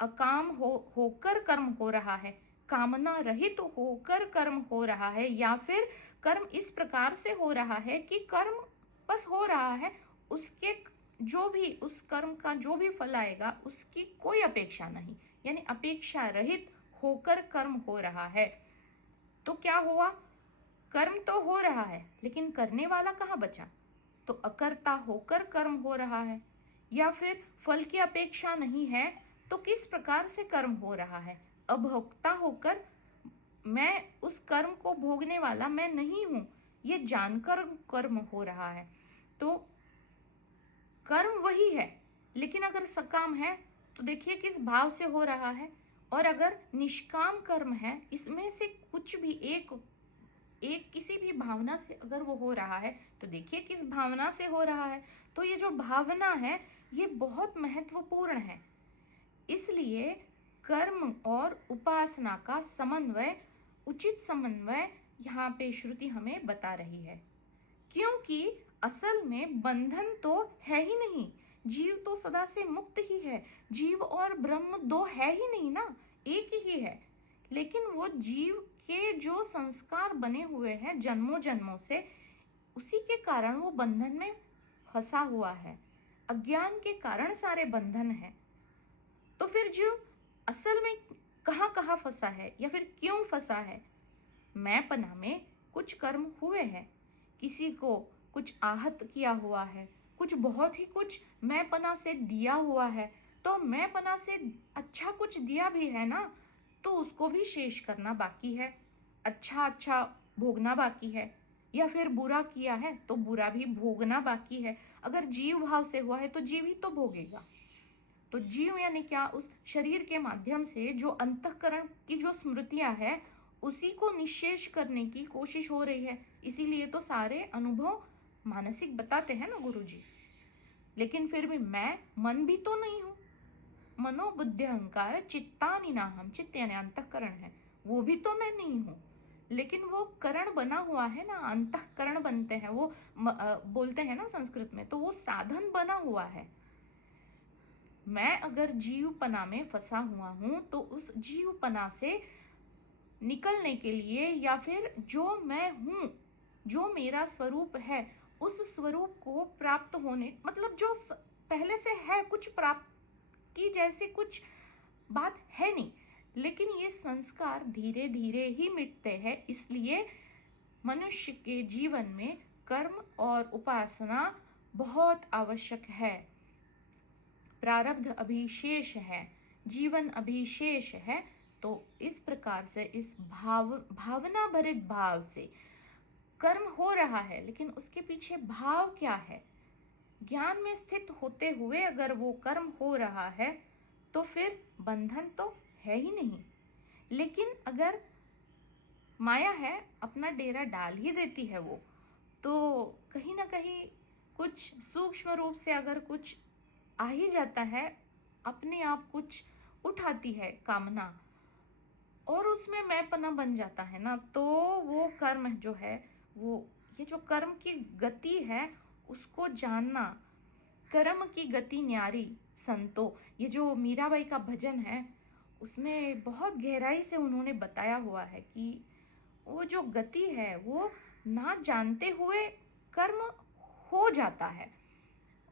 अकाम होकर कर्म हो रहा है, कामना रहित तो होकर कर्म हो रहा है, या फिर कर्म इस प्रकार से हो रहा है कि कर्म बस हो रहा है, उसके जो भी उस कर्म का जो भी फल आएगा उसकी कोई अपेक्षा नहीं, यानी अपेक्षा रहित होकर कर्म हो रहा है। तो क्या हुआ? कर्म तो हो रहा है लेकिन करने वाला कहाँ बचा? तो अकर्ता होकर कर्म हो रहा है, या फिर फल की अपेक्षा नहीं है तो किस प्रकार से कर्म हो रहा है? अभोक्ता होकर, मैं उस कर्म को भोगने वाला मैं नहीं हूं, ये जानकर कर्म हो रहा है। तो कर्म वही है, लेकिन अगर सकाम है तो देखिए किस भाव से हो रहा है, और अगर निष्काम कर्म है इसमें से कुछ भी एक किसी भी भावना से अगर वो हो रहा है तो देखिए किस भावना से हो रहा है। तो ये जो भावना है ये बहुत महत्वपूर्ण है, इसलिए कर्म और उपासना का समन्वय, उचित समन्वय यहाँ पे श्रुति हमें बता रही है, क्योंकि असल में बंधन तो है ही नहीं, जीव तो सदा से मुक्त ही है, जीव और ब्रह्म दो है ही नहीं ना, एक ही है। लेकिन वो जीव के जो संस्कार बने हुए हैं जन्मों जन्मों से, उसी के कारण वो बंधन में फंसा हुआ है, अज्ञान के कारण सारे बंधन है। तो फिर जीव असल में कहाँ कहाँ फंसा है या फिर क्यों फंसा है? मैंपना में कुछ कर्म हुए हैं, किसी को कुछ आहत किया हुआ है, कुछ बहुत ही कुछ मैंपना से दिया हुआ है, तो मैंपना से अच्छा कुछ दिया भी है ना, तो उसको भी शेष करना बाकी है, अच्छा अच्छा भोगना बाकी है, या फिर बुरा किया है तो बुरा भी भोगना बाकी है। अगर जीव भाव से हुआ है तो जीव ही तो भोगेगा। तो जीव यानी क्या? उस शरीर के माध्यम से जो अंतःकरण की जो स्मृतियां है उसी को निशेष करने की कोशिश हो रही है, इसीलिए तो सारे अनुभव मानसिक बताते हैं ना गुरुजी। लेकिन फिर भी मैं मन भी तो नहीं हूँ, मनोबुद्धि अहंकार चित्तानि नाहम, चित्त यानी अंतःकरण है, वो भी तो मैं नहीं हूँ, लेकिन वो करण बना हुआ है ना, अंतःकरण बनते हैं वो बोलते हैं ना संस्कृत में, तो वो साधन बना हुआ है। मैं अगर जीवपना में फंसा हुआ हूँ तो उस जीवपना से निकलने के लिए, या फिर जो मैं हूँ, जो मेरा स्वरूप है, उस स्वरूप को प्राप्त होने, मतलब जो पहले से है, कुछ प्राप्त की जैसी कुछ बात है नहीं, लेकिन ये संस्कार धीरे धीरे ही मिटते हैं। इसलिए मनुष्य के जीवन में कर्म और उपासना बहुत आवश्यक है। प्रारब्ध अभी शेष है, जीवन अभी शेष है, तो इस प्रकार से इस भावना भरित भाव से कर्म हो रहा है, लेकिन उसके पीछे भाव क्या है, ज्ञान में स्थित होते हुए अगर वो कर्म हो रहा है तो फिर बंधन तो है ही नहीं। लेकिन अगर माया है, अपना डेरा डाल ही देती है वो, तो कहीं ना कहीं कुछ सूक्ष्म रूप से अगर कुछ आ ही जाता है, अपने आप कुछ उठाती है कामना, और उसमें मैंपना बन जाता है ना, तो वो कर्म जो है, वो ये जो कर्म की गति है उसको जानना, कर्म की गति न्यारी संतो, ये जो मीराबाई का भजन है उसमें बहुत गहराई से उन्होंने बताया हुआ है कि वो जो गति है वो ना जानते हुए कर्म हो जाता है,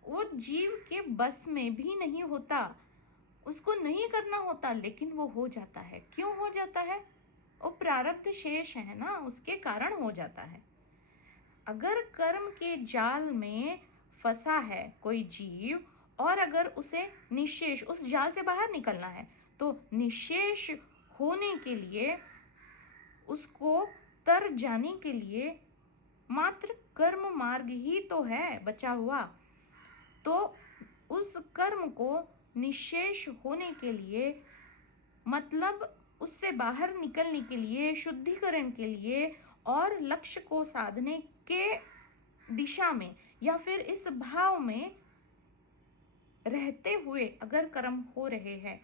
वो जीव के बस में भी नहीं होता, उसको नहीं करना होता, लेकिन वो हो जाता है। क्यों हो जाता है? वो प्रारब्ध शेष है ना, उसके कारण हो जाता है। अगर कर्म के जाल में फंसा है कोई जीव, और अगर उसे निशेष, उस जाल से बाहर निकलना है, तो निशेष होने के लिए, उसको तर जाने के लिए मात्र कर्म मार्ग ही तो है बचा हुआ। तो उस कर्म को निशेष होने के लिए, मतलब उससे बाहर निकलने के लिए, शुद्धिकरण के लिए और लक्ष्य को साधने के दिशा में, या फिर इस भाव में रहते हुए अगर कर्म हो रहे हैं,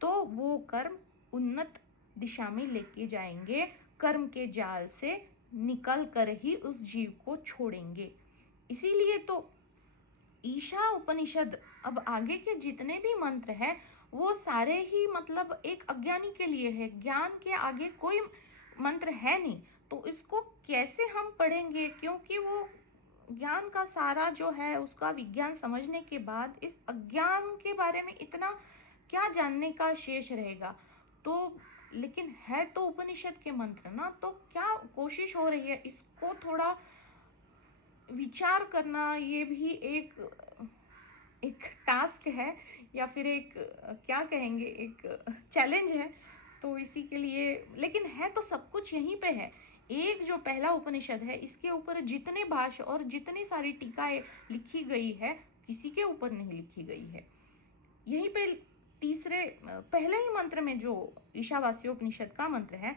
तो वो कर्म उन्नत दिशा में लेके जाएंगे, कर्म के जाल से निकल कर ही उस जीव को छोड़ेंगे। इसीलिए तो ईशा उपनिषद, अब आगे के जितने भी मंत्र हैं वो सारे ही मतलब एक अज्ञानी के लिए है, ज्ञान के आगे कोई मंत्र है नहीं। तो इसको कैसे हम पढ़ेंगे, क्योंकि वो ज्ञान का सारा जो है उसका विज्ञान समझने के बाद इस अज्ञान के बारे में इतना क्या जानने का शेष रहेगा। तो लेकिन है तो उपनिषद के मंत्र ना, तो क्या कोशिश हो रही है, इसको थोड़ा विचार करना, ये भी एक एक टास्क है, या फिर एक क्या कहेंगे, एक चैलेंज है। तो इसी के लिए, लेकिन है तो सब कुछ यहीं पे है। एक जो पहला उपनिषद है, इसके ऊपर जितने भाष्य और जितनी सारी टीकाएं लिखी गई है, किसी के ऊपर नहीं लिखी गई है। यहीं पे तीसरे पहले ही मंत्र में जो ईशावास्योपनिषद का मंत्र है,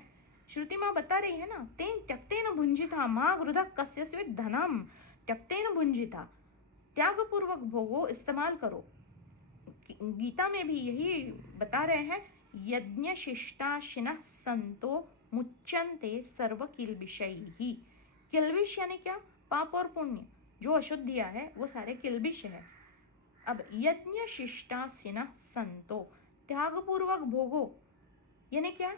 श्रुति माँ बता रही है ना, तेन त्यक्तेन भुंजिता माँ गृधा कस्यस्वित धनम, त्यक्तेन भुंजिता, त्याग पूर्वक भोगो, इस्तेमाल करो। गीता में भी यही बता रहे हैं, यज्ञ शिष्टाशिनः संतो मुच्यन्ते सर्व किल्बिषैहि। किल्बिष यानी क्या? पाप और पुण्य, जो अशुद्धियां है वो सारे किल्बिष है। अब यज्ञ शिष्टाशिनः संतो, त्याग पूर्वक भोगो, यानी क्या?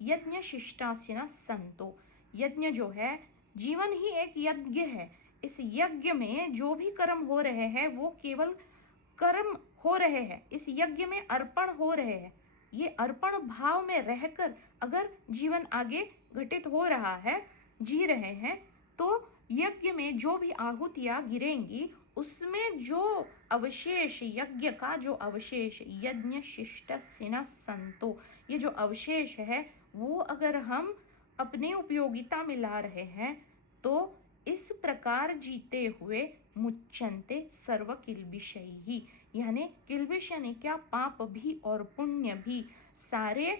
यज्ञ शिष्टाशिनः संतो, यज्ञ जो है, जीवन ही एक यज्ञ है। इस यज्ञ में जो भी कर्म हो रहे हैं वो केवल कर्म हो रहे हैं, इस यज्ञ में अर्पण हो रहे हैं। ये अर्पण भाव में रहकर अगर जीवन आगे घटित हो रहा है, जी रहे हैं, तो यज्ञ में जो भी आहुतियां गिरेंगी, उसमें जो अवशेष, यज्ञ का जो अवशेष, यज्ञ शिष्टस्सिनः संतो, ये जो अवशेष है वो अगर हम अपने उपयोगिता में ला रहे हैं, तो इस प्रकार जीते हुए मुच्यन्ते सर्व किल्बिषैहि, यानी किल्बिष यानी क्या? पाप भी और पुण्य भी, सारे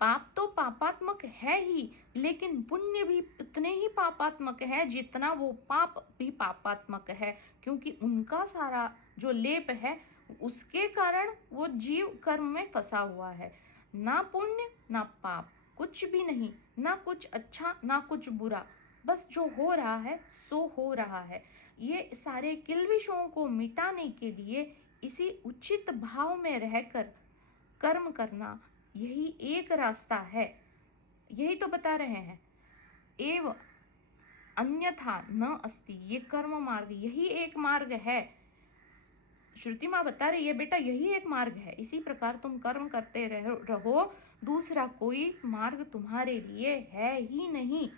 पाप तो पापात्मक है ही, लेकिन पुण्य भी उतने ही पापात्मक है जितना वो पाप भी पापात्मक है, क्योंकि उनका सारा जो लेप है उसके कारण वो जीव कर्म में फंसा हुआ है। ना पुण्य ना पाप, कुछ भी नहीं, ना कुछ अच्छा ना कुछ बुरा, बस जो हो रहा है सो हो रहा है। ये सारे किल्बिषों को मिटाने के लिए इसी उचित भाव में रहकर कर्म करना, यही एक रास्ता है। यही तो बता रहे हैं, एव अन्यथा न अस्ति, ये कर्म मार्ग यही एक मार्ग है। श्रुति माँ बता रही है बेटा यही एक मार्ग है, इसी प्रकार तुम कर्म करते रहो, दूसरा कोई मार्ग तुम्हारे लिए है ही नहीं।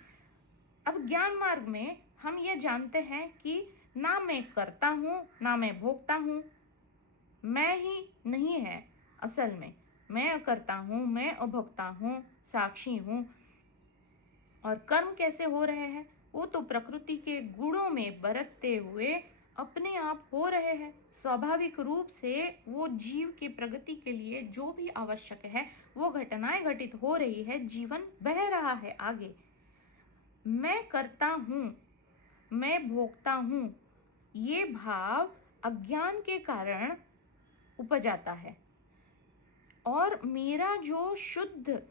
अब ज्ञान मार्ग में हम ये जानते हैं कि ना मैं करता हूँ ना मैं भोगता हूँ, मैं ही नहीं है असल में, मैं करता हूँ, मैं अभोक्ता हूँ, साक्षी हूँ। और कर्म कैसे हो रहे हैं, वो तो प्रकृति के गुणों में बरतते हुए अपने आप हो रहे हैं। स्वाभाविक रूप से वो जीव की प्रगति के लिए जो भी आवश्यक है वो घटनाएं घटित हो रही है, जीवन बह रहा है आगे। मैं करता हूँ, मैं भोगता हूँ, ये भाव अज्ञान के कारण उपजाता है। और मेरा जो शुद्ध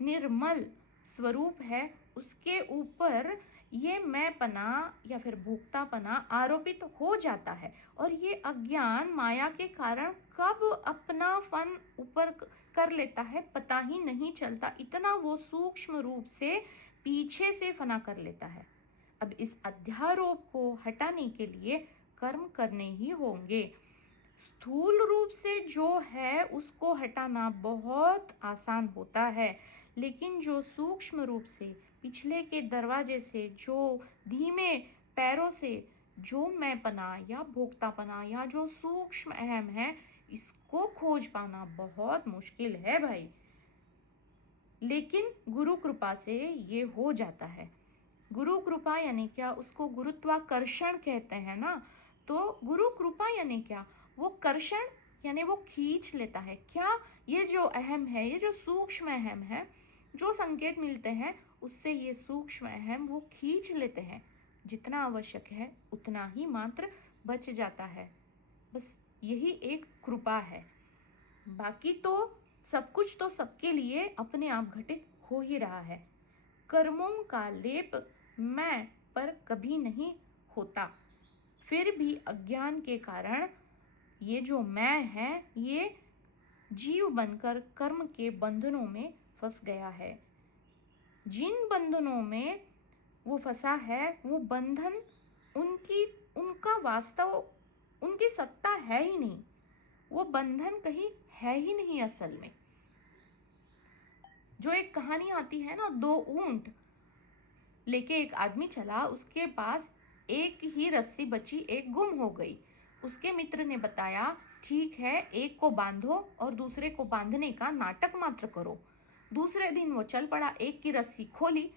निर्मल स्वरूप है उसके ऊपर ये मैंपना या फिर भोक्तापना आरोपित हो जाता है। और ये अज्ञान माया के कारण कब अपना फन ऊपर कर लेता है पता ही नहीं चलता, इतना वो सूक्ष्म रूप से पीछे से फना कर लेता है। अब इस अध्यारोप को हटाने के लिए कर्म करने ही होंगे। स्थूल रूप से जो है उसको हटाना बहुत आसान होता है, लेकिन जो सूक्ष्म रूप से पिछले के दरवाजे से, जो धीमे पैरों से जो मैंपना या भोक्तापना या जो सूक्ष्म अहम है, इसको खोज पाना बहुत मुश्किल है भाई। लेकिन गुरु कृपा से ये हो जाता है। गुरु कृपा यानी क्या, उसको गुरुत्वाकर्षण कहते हैं ना। तो गुरु कृपा यानी क्या, वो कर्षण यानी वो खींच लेता है। क्या, ये जो अहम है, ये जो सूक्ष्म अहम है, जो संकेत मिलते हैं उससे ये सूक्ष्म अहम वो खींच लेते हैं। जितना आवश्यक है उतना ही मात्र बच जाता है। बस यही एक कृपा है। बाकी तो सब कुछ तो सबके लिए अपने आप घटित हो ही रहा है। कर्मों का लेप मैं पर कभी नहीं होता, फिर भी अज्ञान के कारण ये जो मैं है ये जीव बनकर कर्म के बंधनों में फंस गया है। जिन बंधनों में वो फंसा है वो बंधन उनका वास्तव, उनकी सत्ता है ही नहीं। वो बंधन कहीं है ही नहीं असल में। जो एक कहानी आती है ना, दो ऊंट लेके एक आदमी चला, उसके पास एक ही रस्सी बची, एक गुम हो गई। उसके मित्र ने बताया ठीक है, एक को बांधो और दूसरे को बांधने का नाटक मात्र करो। दूसरे दिन वो चल पड़ा, एक की रस्सी खोली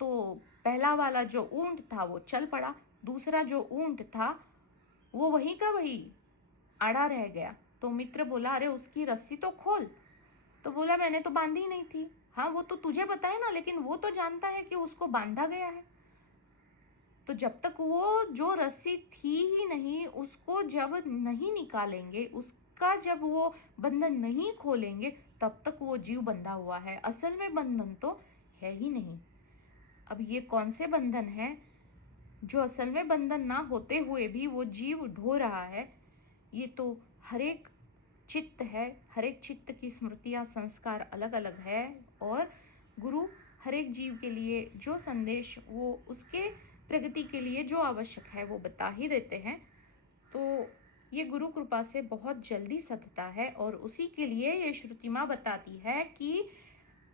तो पहला वाला जो ऊंट था वो चल पड़ा, दूसरा जो ऊंट था वो वहीं का वहीं आड़ा रह गया। तो मित्र बोला अरे उसकी रस्सी तो खोल। तो बोला मैंने तो बांधी ही नहीं थी। हाँ वो तो तुझे बताए ना, लेकिन वो तो जानता है कि उसको बांधा गया है। तो जब तक वो जो रस्सी थी ही नहीं उसको जब नहीं निकालेंगे, उसका जब वो बंधन नहीं खोलेंगे, तब तक वो जीव बंधा हुआ है। असल में बंधन तो है ही नहीं। अब ये कौन से बंधन है जो असल में बंधन ना होते हुए भी वो जीव ढो रहा है? ये तो हर एक चित्त है, हर एक चित्त की स्मृतियाँ संस्कार अलग अलग है। और गुरु हर एक जीव के लिए जो संदेश वो उसके प्रगति के लिए जो आवश्यक है वो बता ही देते हैं। तो ये गुरु कृपा से बहुत जल्दी सधता है। और उसी के लिए ये श्रुति माँ बताती है कि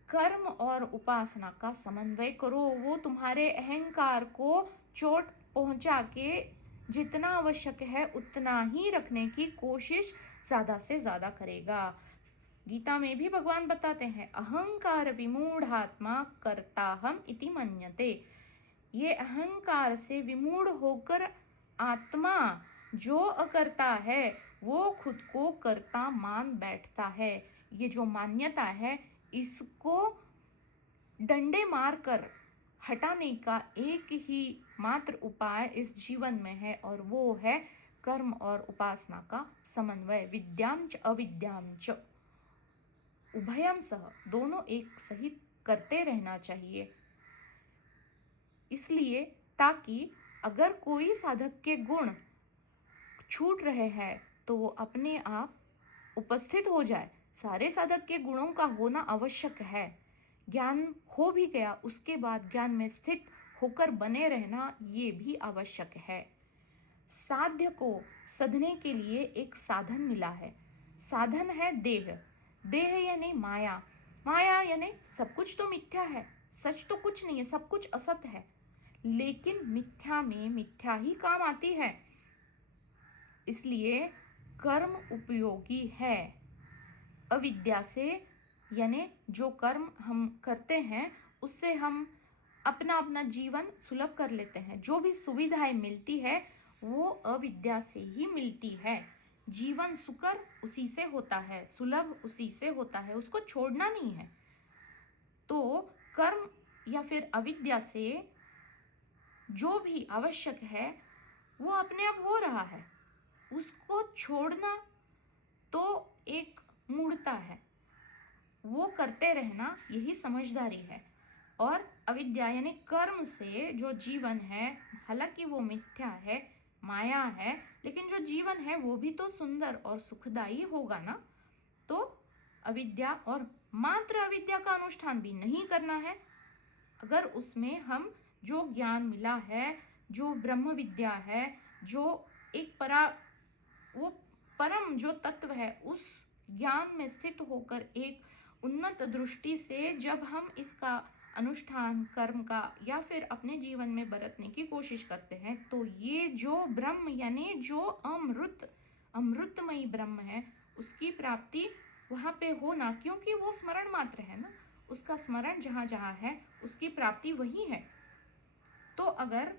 कर्म और उपासना का समन्वय करो। वो तुम्हारे अहंकार को चोट पहुंचा के जितना आवश्यक है उतना ही रखने की कोशिश ज्यादा से ज्यादा करेगा। गीता में भी भगवान बताते हैं अहंकार विमूढ़ात्मा कर्ताहम इति मन्यते। ये अहंकार से विमूढ़ होकर आत्मा जो अकर्ता है वो खुद को कर्ता मान बैठता है। ये जो मान्यता है इसको डंडे मारकर हटाने का एक ही मात्र उपाय इस जीवन में है, और वो है कर्म और उपासना का समन्वय। विद्याम च अविद्याम च उभयम सह, दोनों एक सहित करते रहना चाहिए। इसलिए ताकि अगर कोई साधक के गुण छूट रहे हैं तो अपने आप उपस्थित हो जाए। सारे साधक के गुणों का होना आवश्यक है। ज्ञान हो भी गया, उसके बाद ज्ञान में स्थित होकर बने रहना ये भी आवश्यक है। साध्य को सधने के लिए एक साधन मिला है। साधन है देह। देह यानी माया। माया यानी सब कुछ तो मिथ्या है, सच तो कुछ नहीं है, सब कुछ असत है। लेकिन मिथ्या में मिथ्या ही काम आती है, इसलिए कर्म उपयोगी है। अविद्या से यानी जो कर्म हम करते हैं उससे हम अपना अपना जीवन सुलभ कर लेते हैं। जो भी सुविधाएं मिलती है वो अविद्या से ही मिलती है। जीवन सुकर उसी से होता है, सुलभ उसी से होता है, उसको छोड़ना नहीं है। तो कर्म या फिर अविद्या से जो भी आवश्यक है वो अपने आप हो रहा है, उसको छोड़ना तो एक मूढ़ता है, वो करते रहना यही समझदारी है। और अविद्या यानी कर्म से जो जीवन है, हालांकि वो मिथ्या है, माया है, लेकिन जो जीवन है वो भी तो सुंदर और सुखदायी होगा ना। तो अविद्या और मात्र अविद्या का अनुष्ठान भी नहीं करना है। अगर उसमें हम जो ज्ञान मिला है, जो ब्रह्म विद्या है, जो एक वो परम जो तत्व है, उस ज्ञान में स्थित होकर एक उन्नत दृष्टि से जब हम इसका अनुष्ठान कर्म का या फिर अपने जीवन में बरतने की कोशिश करते हैं, तो ये जो ब्रह्म यानी जो अमृतमयी ब्रह्म है, उसकी प्राप्ति वहां पे हो ना, क्योंकि वो स्मरण मात्र है ना, उसका स्मरण जहां जहां है उसकी प्राप्ति वही है। तो अगर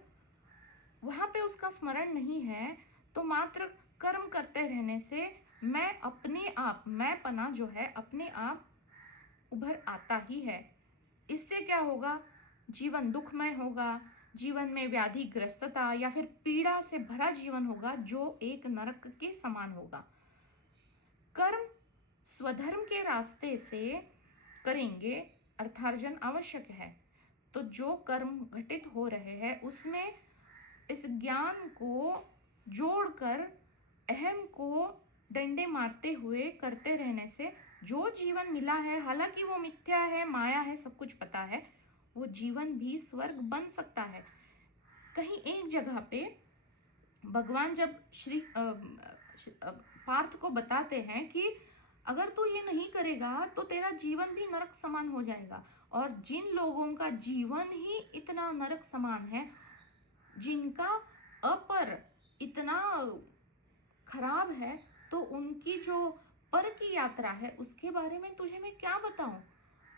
वहां पे उसका स्मरण नहीं है तो मात्र कर्म करते रहने से मैं अपने आप, मैं पना जो है अपने आप उभर आता ही है। इससे क्या होगा? जीवन दुखमय होगा, जीवन में व्याधिग्रस्तता या फिर पीड़ा से भरा जीवन होगा, जो एक नरक के समान होगा। कर्म स्वधर्म के रास्ते से करेंगे, अर्थार्जन आवश्यक है। तो जो कर्म घटित हो रहे हैं उसमें इस ज्ञान को जोड़कर अहम को डंडे मारते हुए करते रहने से जो जीवन मिला है, हालांकि वो मिथ्या है, माया है, सब कुछ पता है, वो जीवन भी स्वर्ग बन सकता है। कहीं एक जगह पे भगवान जब श्री पार्थ को बताते हैं कि अगर तू ये नहीं करेगा तो तेरा जीवन भी नरक समान हो जाएगा। और जिन लोगों का जीवन ही इतना नरक समान है, जिनका अपर इतना खराब है, तो उनकी जो पर की यात्रा है उसके बारे में तुझे मैं क्या बताऊं।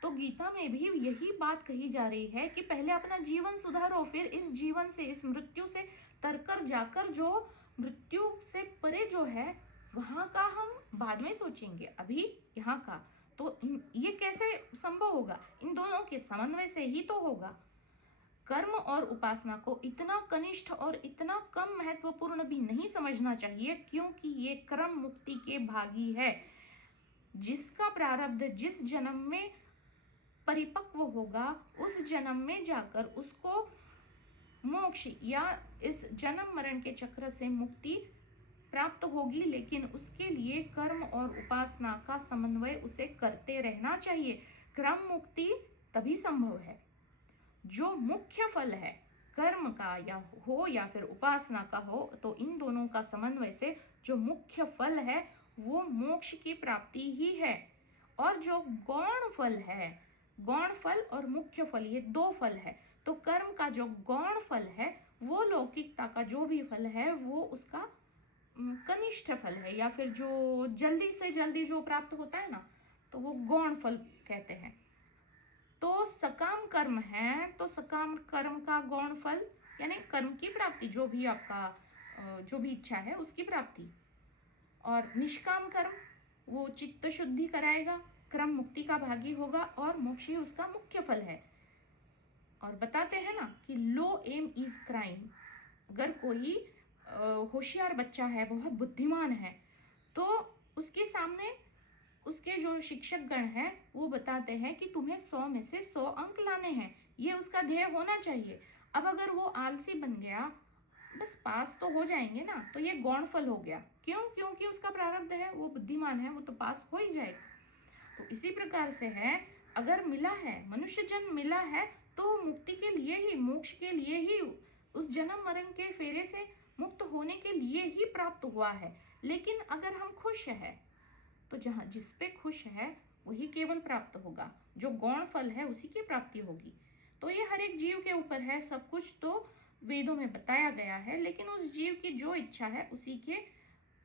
तो गीता में भी यही बात कही जा रही है कि पहले अपना जीवन सुधारो, फिर इस जीवन से, इस मृत्यु से तरकर जाकर जो मृत्यु से परे जो है वहां का हम बाद में सोचेंगे, अभी यहाँ का। तो ये कैसे संभव होगा? इन दोनों के समन्वय से ही तो होगा। कर्म और उपासना को इतना कनिष्ठ और इतना कम महत्वपूर्ण भी नहीं समझना चाहिए, क्योंकि ये क्रम मुक्ति के भागी है। जिसका प्रारब्ध जिस जन्म में परिपक्व होगा, उस जन्म में जाकर उसको मोक्ष या इस जन्म मरण के चक्र से मुक्ति प्राप्त होगी। लेकिन उसके लिए कर्म और उपासना का समन्वय उसे करते रहना चाहिए। क्रम मुक्ति तभी संभव है। जो मुख्य फल है कर्म का या फिर उपासना का हो, तो इन दोनों का समन्वय से जो मुख्य फल है वो मोक्ष की प्राप्ति ही है। और जो गौण फल है, गौण फल और मुख्य फल ये दो फल है। तो कर्म का जो गौण फल है वो लौकिकता का जो भी फल है वो उसका कनिष्ठ फल है, या फिर जो जल्दी से जल्दी जो प्राप्त होता है ना, तो वो गौण फल कहते हैं। तो सकाम कर्म है, तो सकाम कर्म का गौण फल यानी कर्म की प्राप्ति, जो भी आपका जो भी इच्छा है उसकी प्राप्ति। और निष्काम कर्म वो चित्त शुद्धि कराएगा, क्रम मुक्ति का भागी होगा और मोक्ष ही उसका मुख्य फल है। और बताते हैं ना कि लो एम इज क्राइम। अगर कोई होशियार बच्चा है, बहुत बुद्धिमान है, तो उसके सामने उसके जो शिक्षक गण हैं वो बताते हैं कि तुम्हें 100 में से 100 अंक लाने हैं, ये उसका ध्येय होना चाहिए। अब अगर वो आलसी बन गया, बस पास तो हो जाएंगे ना, तो ये गौण फल हो गया। क्यों? क्योंकि उसका प्रारब्ध है, वो बुद्धिमान है, वो तो पास हो ही जाएगा। तो इसी प्रकार से है, अगर मिला है, मनुष्य जन्म मिला है, तो मुक्ति के लिए ही, मोक्ष के लिए ही, उस जन्म मरण के फेरे से मुक्त होने के लिए ही प्राप्त हुआ है। लेकिन अगर हम खुश है तो जहाँ जिस पे खुश है वही केवल प्राप्त होगा, जो गौण फल है उसी की प्राप्ति होगी। तो ये हर एक जीव के ऊपर है, सब कुछ तो वेदों में बताया गया है, लेकिन उस जीव की जो इच्छा है उसी के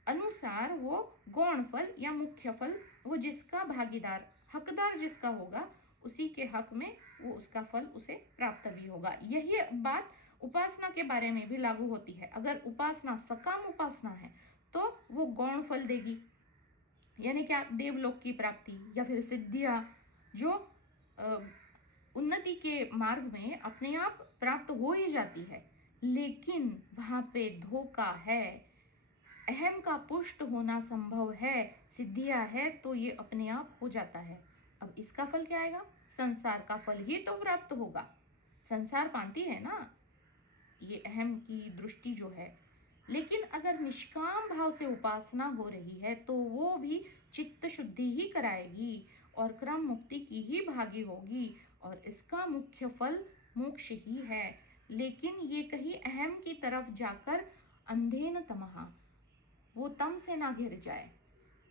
अनुसार वो गौण फल या मुख्य फल, वो जिसका भागीदार, हकदार जिसका होगा, उसी के हक में वो उसका फल उसे प्राप्त भी होगा। यही बात उपासना के बारे में भी लागू होती है। अगर उपासना सकाम उपासना है तो वो गौण फल देगी, यानी क्या, देवलोक की प्राप्ति या फिर सिद्धियां जो उन्नति के मार्ग में अपने आप प्राप्त हो ही जाती है। लेकिन वहां पे धोखा है, अहम का पुष्ट होना संभव है, सिद्धियां है तो ये अपने आप हो जाता है। अब इसका फल क्या आएगा? संसार का फल ही तो प्राप्त होगा। संसार पाती है ना ये अहम की दृष्टि जो है। लेकिन अगर निष्काम भाव से उपासना हो रही है तो वो भी चित्त शुद्धि ही कराएगी और क्रम मुक्ति की ही भागी होगी, और इसका मुख्य फल मोक्ष ही है। लेकिन ये कहीं अहम की तरफ जाकर अंधेन तमहा, वो तम से ना घिर जाए।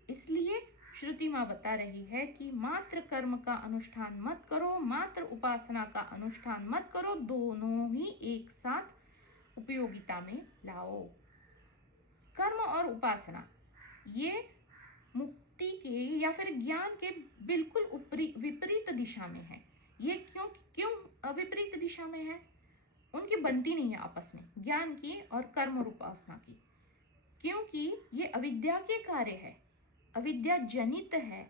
इसलिए श्रुति माँ बता रही है कि मात्र कर्म का अनुष्ठान मत करो, मात्र उपासना का अनुष्ठान मत करो, दोनों ही एक साथ उपयोगिता में लाओ। कर्म और उपासना ये मुक्ति के या फिर ज्ञान के बिल्कुल विपरीत दिशा में है। ये क्यों विपरीत दिशा में है? उनकी बनती नहीं है आपस में, ज्ञान की और कर्म और उपासना की, क्योंकि ये अविद्या के कार्य है, अविद्या जनित है।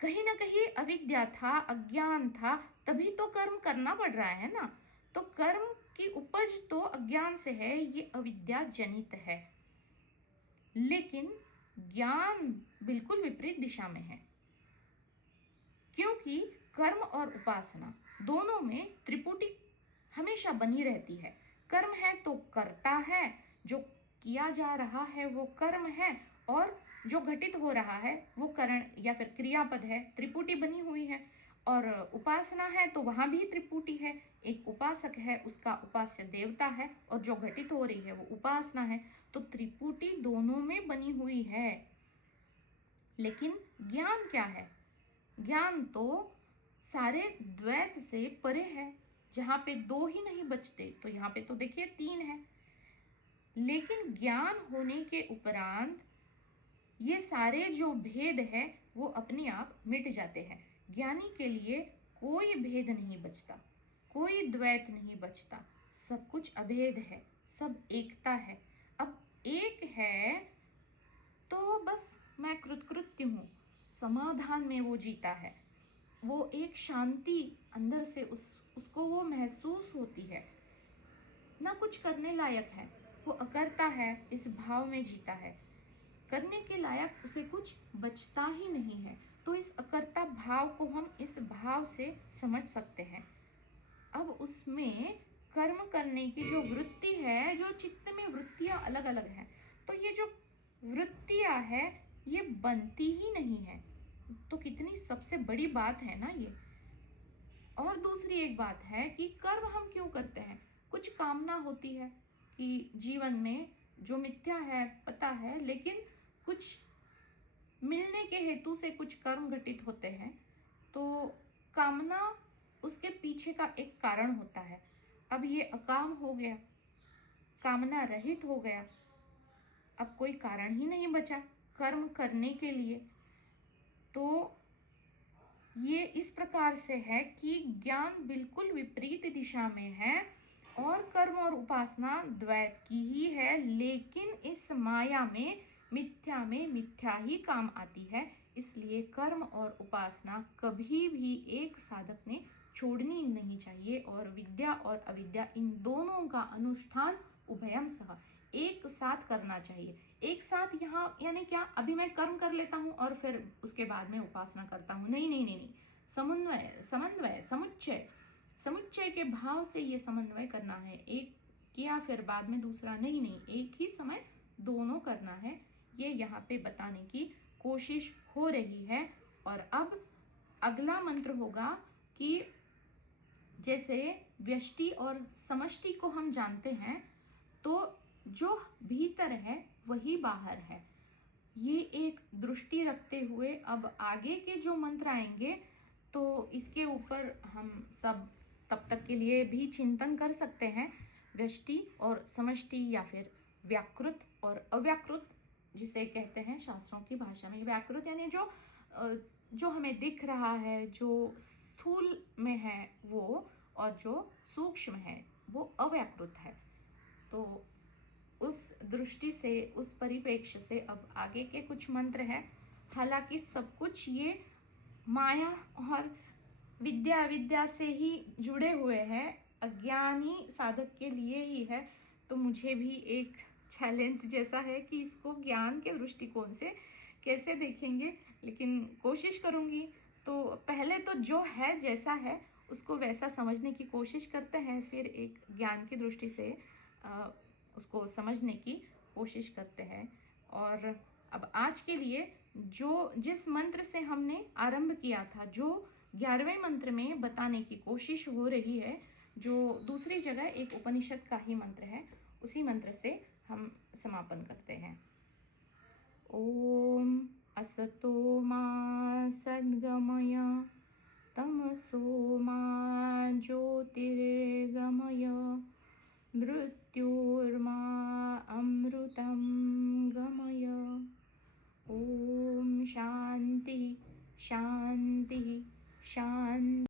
कहीं ना कहीं अविद्या था, अज्ञान था, तभी तो कर्म करना पड़ रहा है ना। तो कर्म की उपज तो अज्ञान से है, ये अविद्या जनित है। लेकिन ज्ञान बिल्कुल विपरीत दिशा में है, क्योंकि कर्म और उपासना दोनों में त्रिपुटी हमेशा बनी रहती है। कर्म है तो करता है, जो किया जा रहा है वो कर्म है, और जो घटित हो रहा है वो करण या फिर क्रियापद है, त्रिपुटी बनी हुई है। और उपासना है तो वहां भी त्रिपुटी है, एक उपासक है, उसका उपास्य देवता है, और जो घटित हो रही है वो उपासना है। तो त्रिपुटी दोनों में बनी हुई है। लेकिन ज्ञान क्या है? ज्ञान तो सारे द्वैत से परे है, जहां पे दो ही नहीं बचते, तो यहाँ पे तो देखिए तीन है। लेकिन ज्ञान होने के उपरांत ये सारे जो भेद है वो अपने आप मिट जाते हैं। ज्ञानी के लिए कोई भेद नहीं बचता, कोई द्वैत नहीं बचता, सब कुछ अभेद है, सब एकता है। अब एक है तो बस मैं कृतकृत्य हूँ, समाधान में वो जीता है, वो एक शांति अंदर से उसको वो महसूस होती है, ना कुछ करने लायक है, वो अकर्ता है, इस भाव में जीता है, करने के लायक उसे कुछ बचता ही नहीं है। तो इस अकर्ता भाव को हम इस भाव से समझ सकते हैं। अब उसमें कर्म करने की जो वृत्ति है, जो चित्त में वृत्तियां अलग अलग हैं, तो ये जो वृत्तियां है ये बनती ही नहीं है। तो कितनी सबसे बड़ी बात है ना ये। और दूसरी एक बात है कि कर्म हम क्यों करते हैं? कुछ कामना होती है कि जीवन में जो मिथ्या है पता है, लेकिन कुछ मिलने के हेतु से कुछ कर्म घटित होते हैं, तो कामना उसके पीछे का एक कारण होता है। अब ये अकाम हो गया, कामना रहित हो गया, अब कोई कारण ही नहीं बचा कर्म करने के लिए। तो ये इस प्रकार से है कि ज्ञान बिल्कुल विपरीत दिशा में है और कर्म और उपासना द्वैत की ही है। लेकिन इस माया में मिथ्या ही काम आती है। इसलिए कर्म और उपासना कभी भी एक साधक ने छोड़नी नहीं चाहिए, और विद्या और अविद्या इन दोनों का अनुष्ठान उभयम सह एक साथ करना चाहिए। एक साथ यहाँ यानी क्या, अभी मैं कर्म कर लेता हूँ और फिर उसके बाद में उपासना करता हूँ, नहीं नहीं नहीं नहीं, समन्वय समुच्चय के भाव से ये समन्वय करना है। एक किया फिर बाद में दूसरा नहीं, एक ही समय दोनों करना है। ये यहाँ पे बताने की कोशिश हो रही है। और अब अगला मंत्र होगा कि जैसे व्यष्टि और समष्टि को हम जानते हैं, तो जो भीतर है वही बाहर है। ये एक दृष्टि रखते हुए अब आगे के जो मंत्र आएंगे तो इसके ऊपर हम सब तब तक के लिए भी चिंतन कर सकते हैं। व्यष्टि और समष्टि या फिर व्याकृत और अव्याकृत जिसे कहते हैं शास्त्रों की भाषा में। व्याकृत यानी जो हमें दिख रहा है, जो स्थूल में है वो, और जो सूक्ष्म है वो अव्याकृत है। तो उस दृष्टि से, उस परिप्रेक्ष्य से अब आगे के कुछ मंत्र हैं। हालांकि सब कुछ ये माया और विद्या अविद्या से ही जुड़े हुए हैं, अज्ञानी साधक के लिए ही है। तो मुझे भी एक चैलेंज जैसा है कि इसको ज्ञान के दृष्टिकोण से कैसे देखेंगे, लेकिन कोशिश करूँगी। तो पहले तो जो है जैसा है उसको वैसा समझने की कोशिश करते हैं, फिर एक ज्ञान की दृष्टि से उसको समझने की कोशिश करते हैं। और अब आज के लिए जिस मंत्र से हमने आरंभ किया था, जो 11वें मंत्र में बताने की कोशिश हो रही है, जो दूसरी जगह एक उपनिषद का ही मंत्र है, उसी मंत्र से हम समापन करते हैं। ओम असतो मा सद्गमय तमसो मा ज्योतिर्गमय मृत्युर्मा अमृतं गमय। ओम शांति शांति शांति।